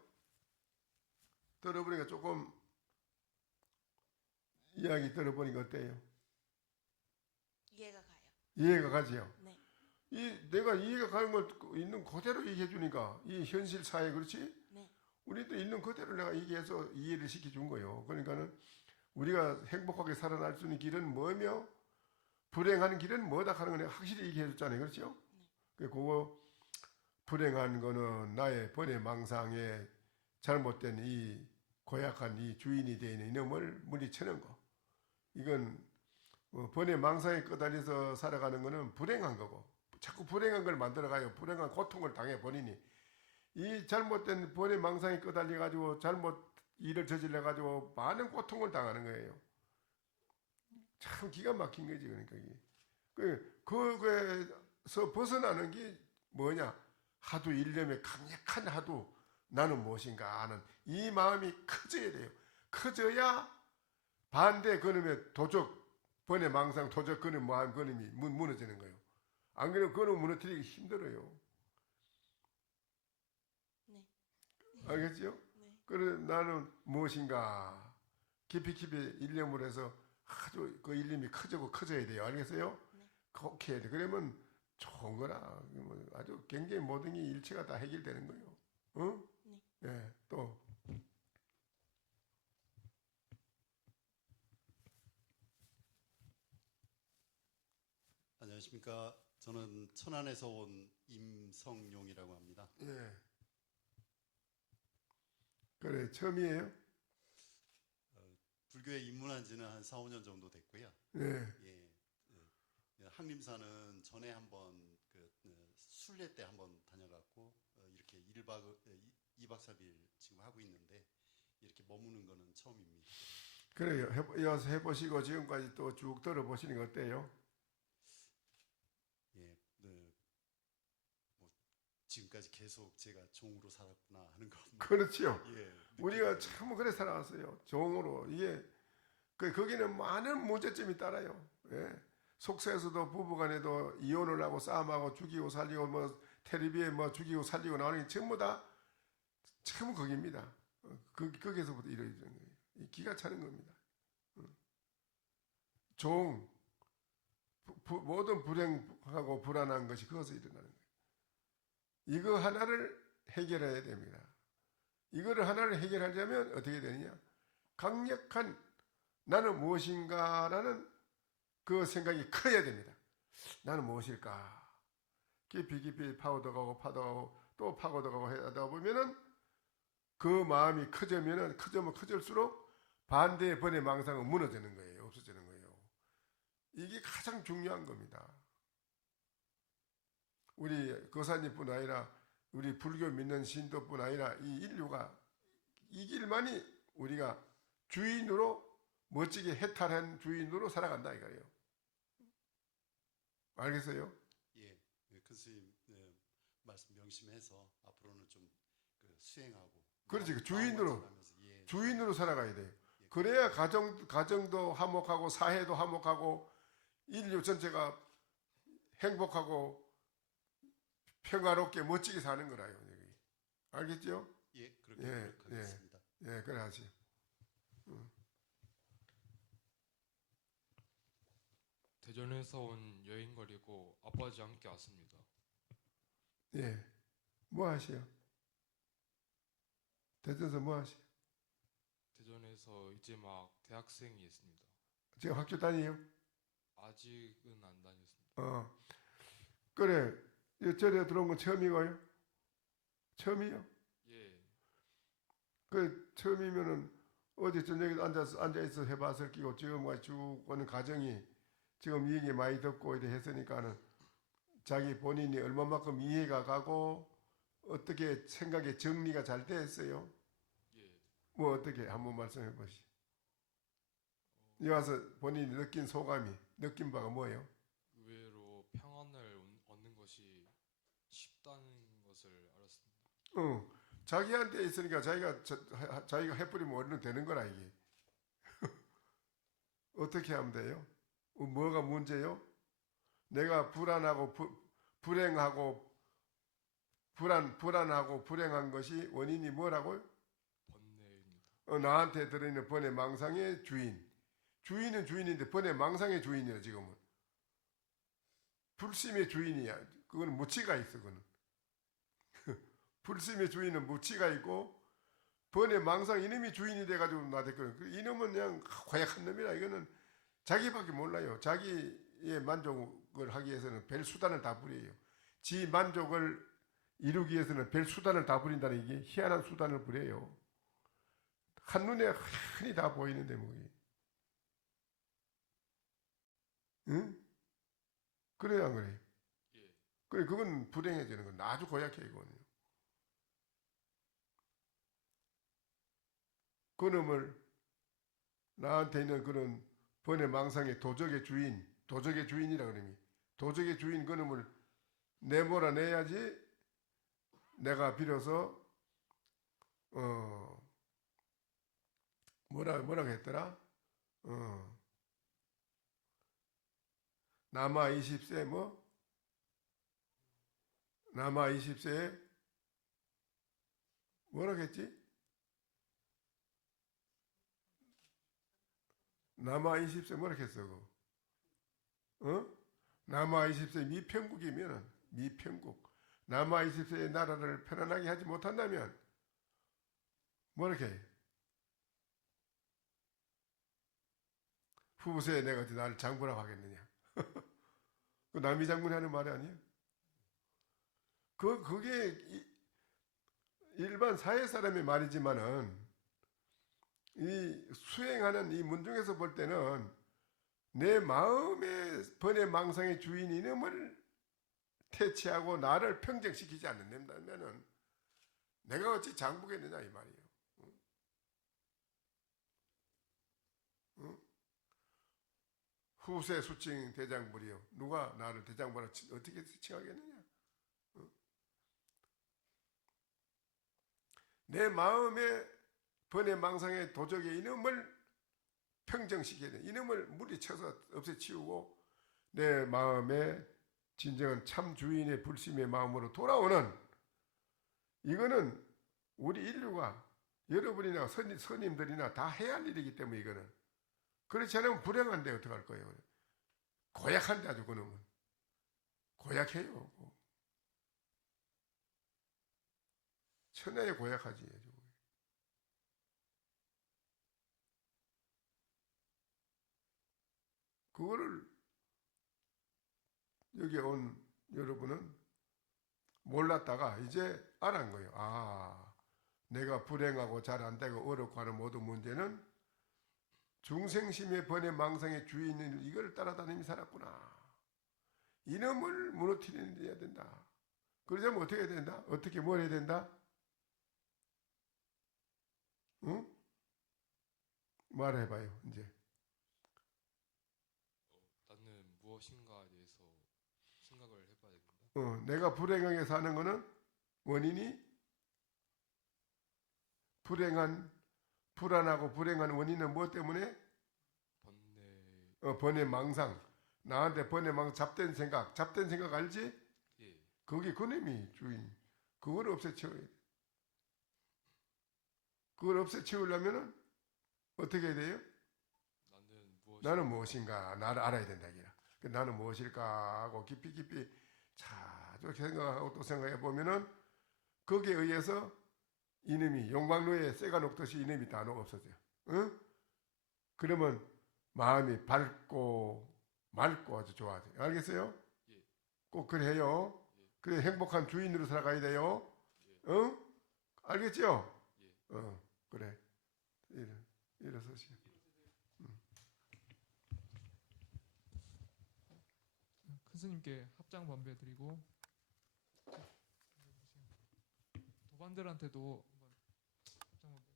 들어보니까 조금 이야기 들어보니까 어때요? 이해가 가요. 이해가 가지요? 네. 내가 이해가 가는 걸 있는 그대로 얘기해 주니까 이 현실 사회 그렇지? 네. 우리도 있는 그대로 내가 얘기해서 이해를 시켜준 거예요. 그러니까는 우리가 행복하게 살아날 수 있는 길은 뭐며 불행한 길은 뭐다 하는 거 내가 확실히 얘기해 줬잖아요. 그렇죠? 네. 그거 불행한 거는 나의 번의 망상에 잘못된 이 고약한 이 주인이 되어 있는 이놈을 물리치는 거. 이건 번의 망상에 끄달려서 살아가는 거는 불행한 거고 자꾸 불행한 걸 만들어가요. 불행한 고통을 당해버리니 이 잘못된 번의 망상에 끄달려가지고 잘못 일을 저질러가지고 많은 고통을 당하는 거예요. 참 기가 막힌 거지. 그러니까 거기에서 벗어나는 게 뭐냐? 하도 일념에 강력한 하도 나는 무엇인가 하는 이 마음이 커져야 돼요. 커져야 반대 그놈의 도적 번외 망상 도적 그놈 뭐한 그놈이 무너지는 거예요. 안 그러면 그놈 무너뜨리기 힘들어요. 네. 알겠지요? 네. 그래 나는 무엇인가 깊이 일념을 해서 아주 그 일념이 커져야 돼요. 알겠어요? 네. 꼭 해야 돼. 그러면 좋은 거라. 아주 굉장히 모든 게 일체가 다 해결되는 거예요. 응? 네. 예, 또. 안녕하십니까. 저는 천안에서 온 임성용이라고 합니다. 예. 그래, 처음이에요? 불교에 입문한 지는 한 4, 5년 정도 됐고요. 예. 항림사는 전에 한번 순례 때 한번 다녀갔고 이렇게 2박 3일 지금 하고 있는데 이렇게 머무는 거는 처음입니다. 그래요. 이어서 해보시고 지금까지 또 쭉 들어보시는 거 어때요? 지금까지 계속 제가 종으로 살았구나 하는 거. 그렇지요. 예, 우리가 참 그래 살아왔어요. 종으로. 이게 거기는 많은 문제점이 따라요. 예. 속세에서도 부부간에도 이혼을 하고 싸움하고 죽이고 살리고 뭐 텔레비에 뭐 죽이고 살리고 나오는 게 전부 다 참 거기입니다. 거기에서부터 이루어지는 거예요. 이 기가 차는 겁니다. 종 모든 불행하고 불안한 것이 거기서 일어나는 거예요. 이거 하나를 해결해야 됩니다. 이거를 하나를 해결하려면 어떻게 되느냐? 강력한 나는 무엇인가라는 그 생각이 커야 됩니다. 나는 무엇일까? 깊이 파고들어가고 또 파고들어가고 하다 보면은 그 마음이 커지면 커질수록 반대의 번외 망상은 무너지는 거예요. 없어지는 거예요. 이게 가장 중요한 겁니다. 우리 거사님뿐 아니라 우리 불교 믿는 신도뿐 아니라 이 인류가 이 길만이 우리가 주인으로 멋지게 해탈한 주인으로 살아간다 이거예요. 알겠어요? 예, 큰 스님 말씀 명심해서 앞으로는 좀 수행하고. 그렇지, 그 주인으로 예. 주인으로 살아가야 돼요. 그래야 가정도 화목하고 사회도 화목하고 인류 전체가 행복하고 평화롭게 멋지게 사는 거라요. 여기. 알겠죠? 예, 그렇게 노력하겠습니다. 예, 그래 하시오. 대전에서 온 여행거리고 아버지 함께 왔습니다. 예, 뭐 하시오? 대전에서 뭐 하시오? 대전에서 이제 막 대학생이 있습니다. 지금 학교 다니요? 아직은 안 다녔습니다. 그래, 이 절에 들어온 건 처음이고요? 처음이요? 예, 그 처음이면은 어제 저녁에 앉아있어 해봤을 끼고 지금까지 쭉 오는 과정이 지금 이 얘기 많이 듣고 이래 했으니까는 자기 본인이 얼마만큼 이해가 가고 어떻게 생각의 정리가 잘 됐어요? 예. 뭐 어떻게 한번 말씀해 보시죠. 이 와서 본인이 느낀 소감이 느낀 바가 뭐예요? 의외로 평안을 얻는 것이 쉽다는 것을 알았습니다. 자기한테 있으니까 자기가 해버리면 얼른 되는 거라 이게. 어떻게 하면 돼요? 뭐가 문제요? 내가 불안하고 불행하고 불안하고 불행한 것이 원인이 뭐라고요? 번뇌입니다. 나한테 들어있는 번뇌 망상의 주인은 주인인데 번뇌 망상의 주인이야. 지금은 불심의 주인이야. 그거는 무치가 있어. 그거는 불심의 주인은 무치가 있고 번뇌 망상 이놈이 주인이 돼가지고 나댔거든. 이놈은 그냥 고약한 놈이라. 이거는 자기밖에 몰라요. 자기의 만족을 하기 위해서는 별 수단을 다 부려요. 지 만족을 이루기 위해서는 별 수단을 다 부린다는 이게 희한한 수단을 부려요. 한눈에 흔히 다 보이는데 뭐. 응? 그래야 안 그래요? 예. 그래, 그건 불행해지는 건 아주 고약해 이거는요. 그놈을 나한테 있는 그런 번뇌 망상의 도적의 주인이라 그러니 도적의 주인 그놈을 내몰아내야지 내가 비로소 뭐라고 했더라? 남아 20세 뭐? 남아 20세에 뭐라겠지? 남아 20세 뭐라겠어? 어? 남아 20세 미평국이면 미평국. 남아 20세의 나라를 편안하게 하지 못한다면 뭐라게? 후세에 내가 어디 나를 장군하고 하겠느냐? 그 남이 장군이 하는 말이 아니에요? 그게 일반 사회 사람의 말이지만은 이 수행하는 이 문중에서 볼 때는 내 마음의 번뇌 망상의 주인 이놈을 퇴치하고 나를 평정시키지 않는다면은 내가 어찌 장부겠느냐 이 말이에요. 응? 후세 수칭 대장불이요. 누가 나를 대장부라 어떻게 칭하겠느냐? 내 마음의 번뇌 망상의 도적의 이놈을 평정시켜야 돼. 이놈을 물리쳐서 없애치우고 내 마음의 진정한 참 주인의 불심의 마음으로 돌아오는, 이거는 우리 인류가 여러분이나 스님들이나 다 해야 할 일이기 때문에 이거는. 그렇지 않으면 불행한데 어떡할 거예요. 고약한데 아주 그놈은. 고약해요. 천하에 고약하지. 그거를 여기 온 여러분은 몰랐다가 이제 알은 거예요. 아, 내가 불행하고 잘 안 되고 어렵고 하는 모든 문제는 중생심의 번뇌 망상의 주인인 이걸 따라다니며 살았구나. 이놈을 무너뜨려야 된다. 그러자면 어떻게 해야 된다? 어떻게 뭘 해야 된다? 응? 말해봐요 이제. 나는 무엇인가에 대해서 생각을 해봐야 된다. 내가 불행하게 사는 거는 원인이 불안하고 불행한 원인은 무엇 때문에? 번뇌 망상. 나한테 번뇌 망상, 잡된 생각 알지? 예. 그게 그놈이 주인. 그걸 없애치워야 돼. 그걸 없애치우려면은 어떻게 해야 돼요? 나는 무엇인가 나를 알아야 된다. 나는 무엇일까 하고 깊이 자주 생각하고 또 생각해 보면은 거기에 의해서 이놈이 용광로에 쇠가 녹듯이 이놈이 다 없어져요. 응? 그러면 마음이 밝고 맑고 아주 좋아져요. 알겠어요? 예. 꼭 그래 해요. 예. 그래 행복한 주인으로 살아가야 돼요. 예. 응? 알겠죠? 예. 그래. 일어서시오. 큰 스님께 합장 번배 드리고 도반들한테도 한번 합장 번배.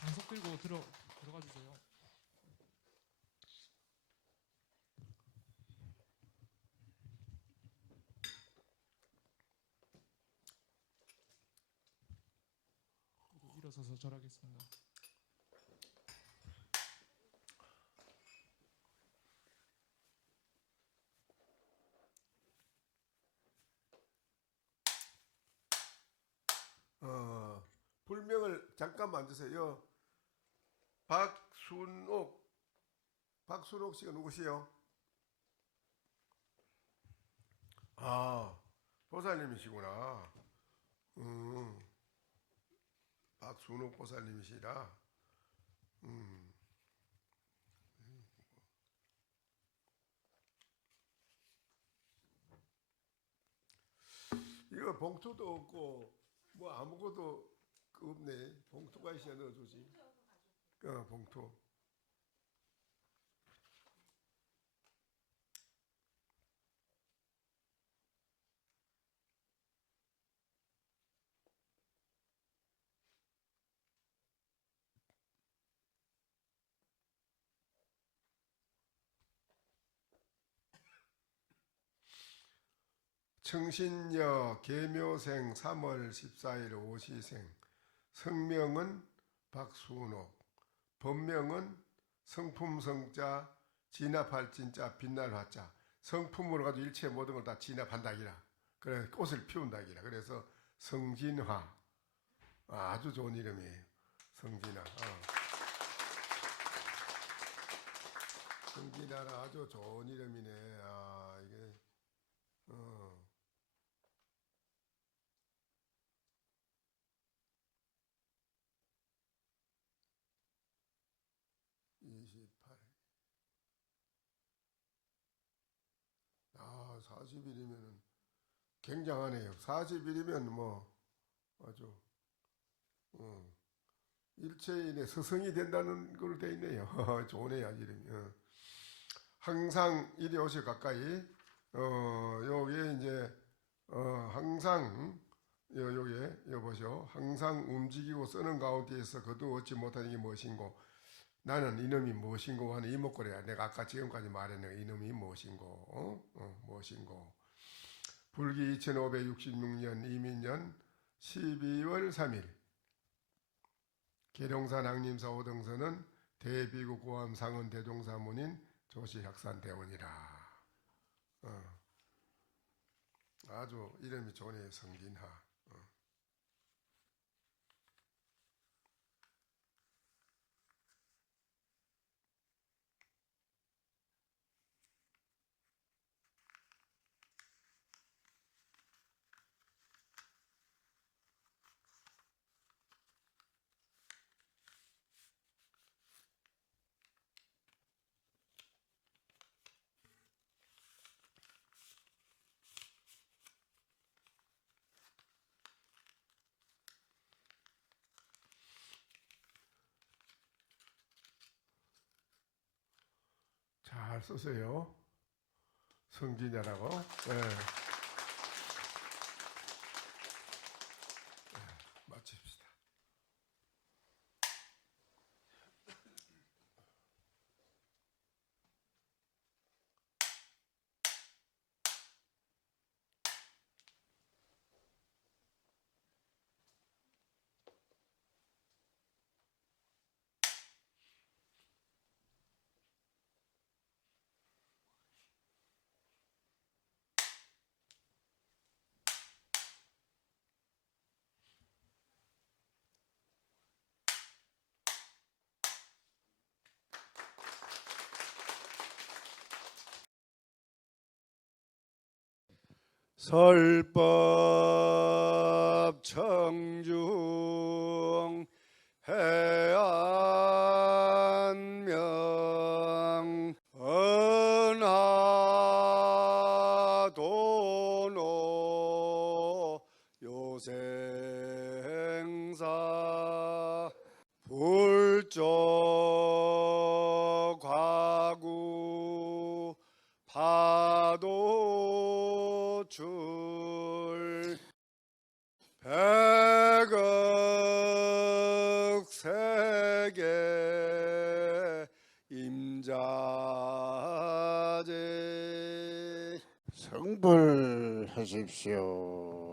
방석 들고 들어가 주세요. 일어서서 절하겠습니다. 불명을 잠깐만 앉으세요. 박순옥 씨가 누구시요? 아, 보살님이시구나. 박순옥 보살님이시라. 이거 봉투도 없고 뭐 아무것도 없네. 봉투가 있어야 넣어주지. 봉투. 청신여 계묘생 3월 14일 오시생. 성명은 박순옥, 본명은 성품 성자 진압할 진짜 빛날 화자. 성품으로 가지고 일체 모든 걸 다 진압한다기라. 그래 꽃을 피운다기라. 그래서 성진화. 아주 좋은 이름이에요. 성진화. 성진화라 아주 좋은 이름이네. 아 이게 28. 40일이면은 굉장하네요. 40일이면 뭐 아주 일체인의 스승이 된다는 걸로 돼 있네요. 좋네요, 이름이. 항상 이리 오시 가까이. 여기에 이제 항상 여기에 보시오. 항상 움직이고 쓰는 가운데에서 거두어 얻지 못하는 게 무엇인고 나는 이놈이 무엇인고 하는 이목구리야. 내가 아까 지금까지 말했는 이놈이 무엇인고 무엇인고. 불기 2566년 이민년 12월 3일 계룡산 앙림사 5등선은 대비구 고암 상은 대종사문인 조시학산 대원이라. 아주 이름이 좋네. 성진하. 잘 쓰세요. 성진하라고. 네. 마칩시다. 설법 청중 해안명 은하도노 요생사 불조 과구 파도 줄 백억 세계 임자제 성불하십시오.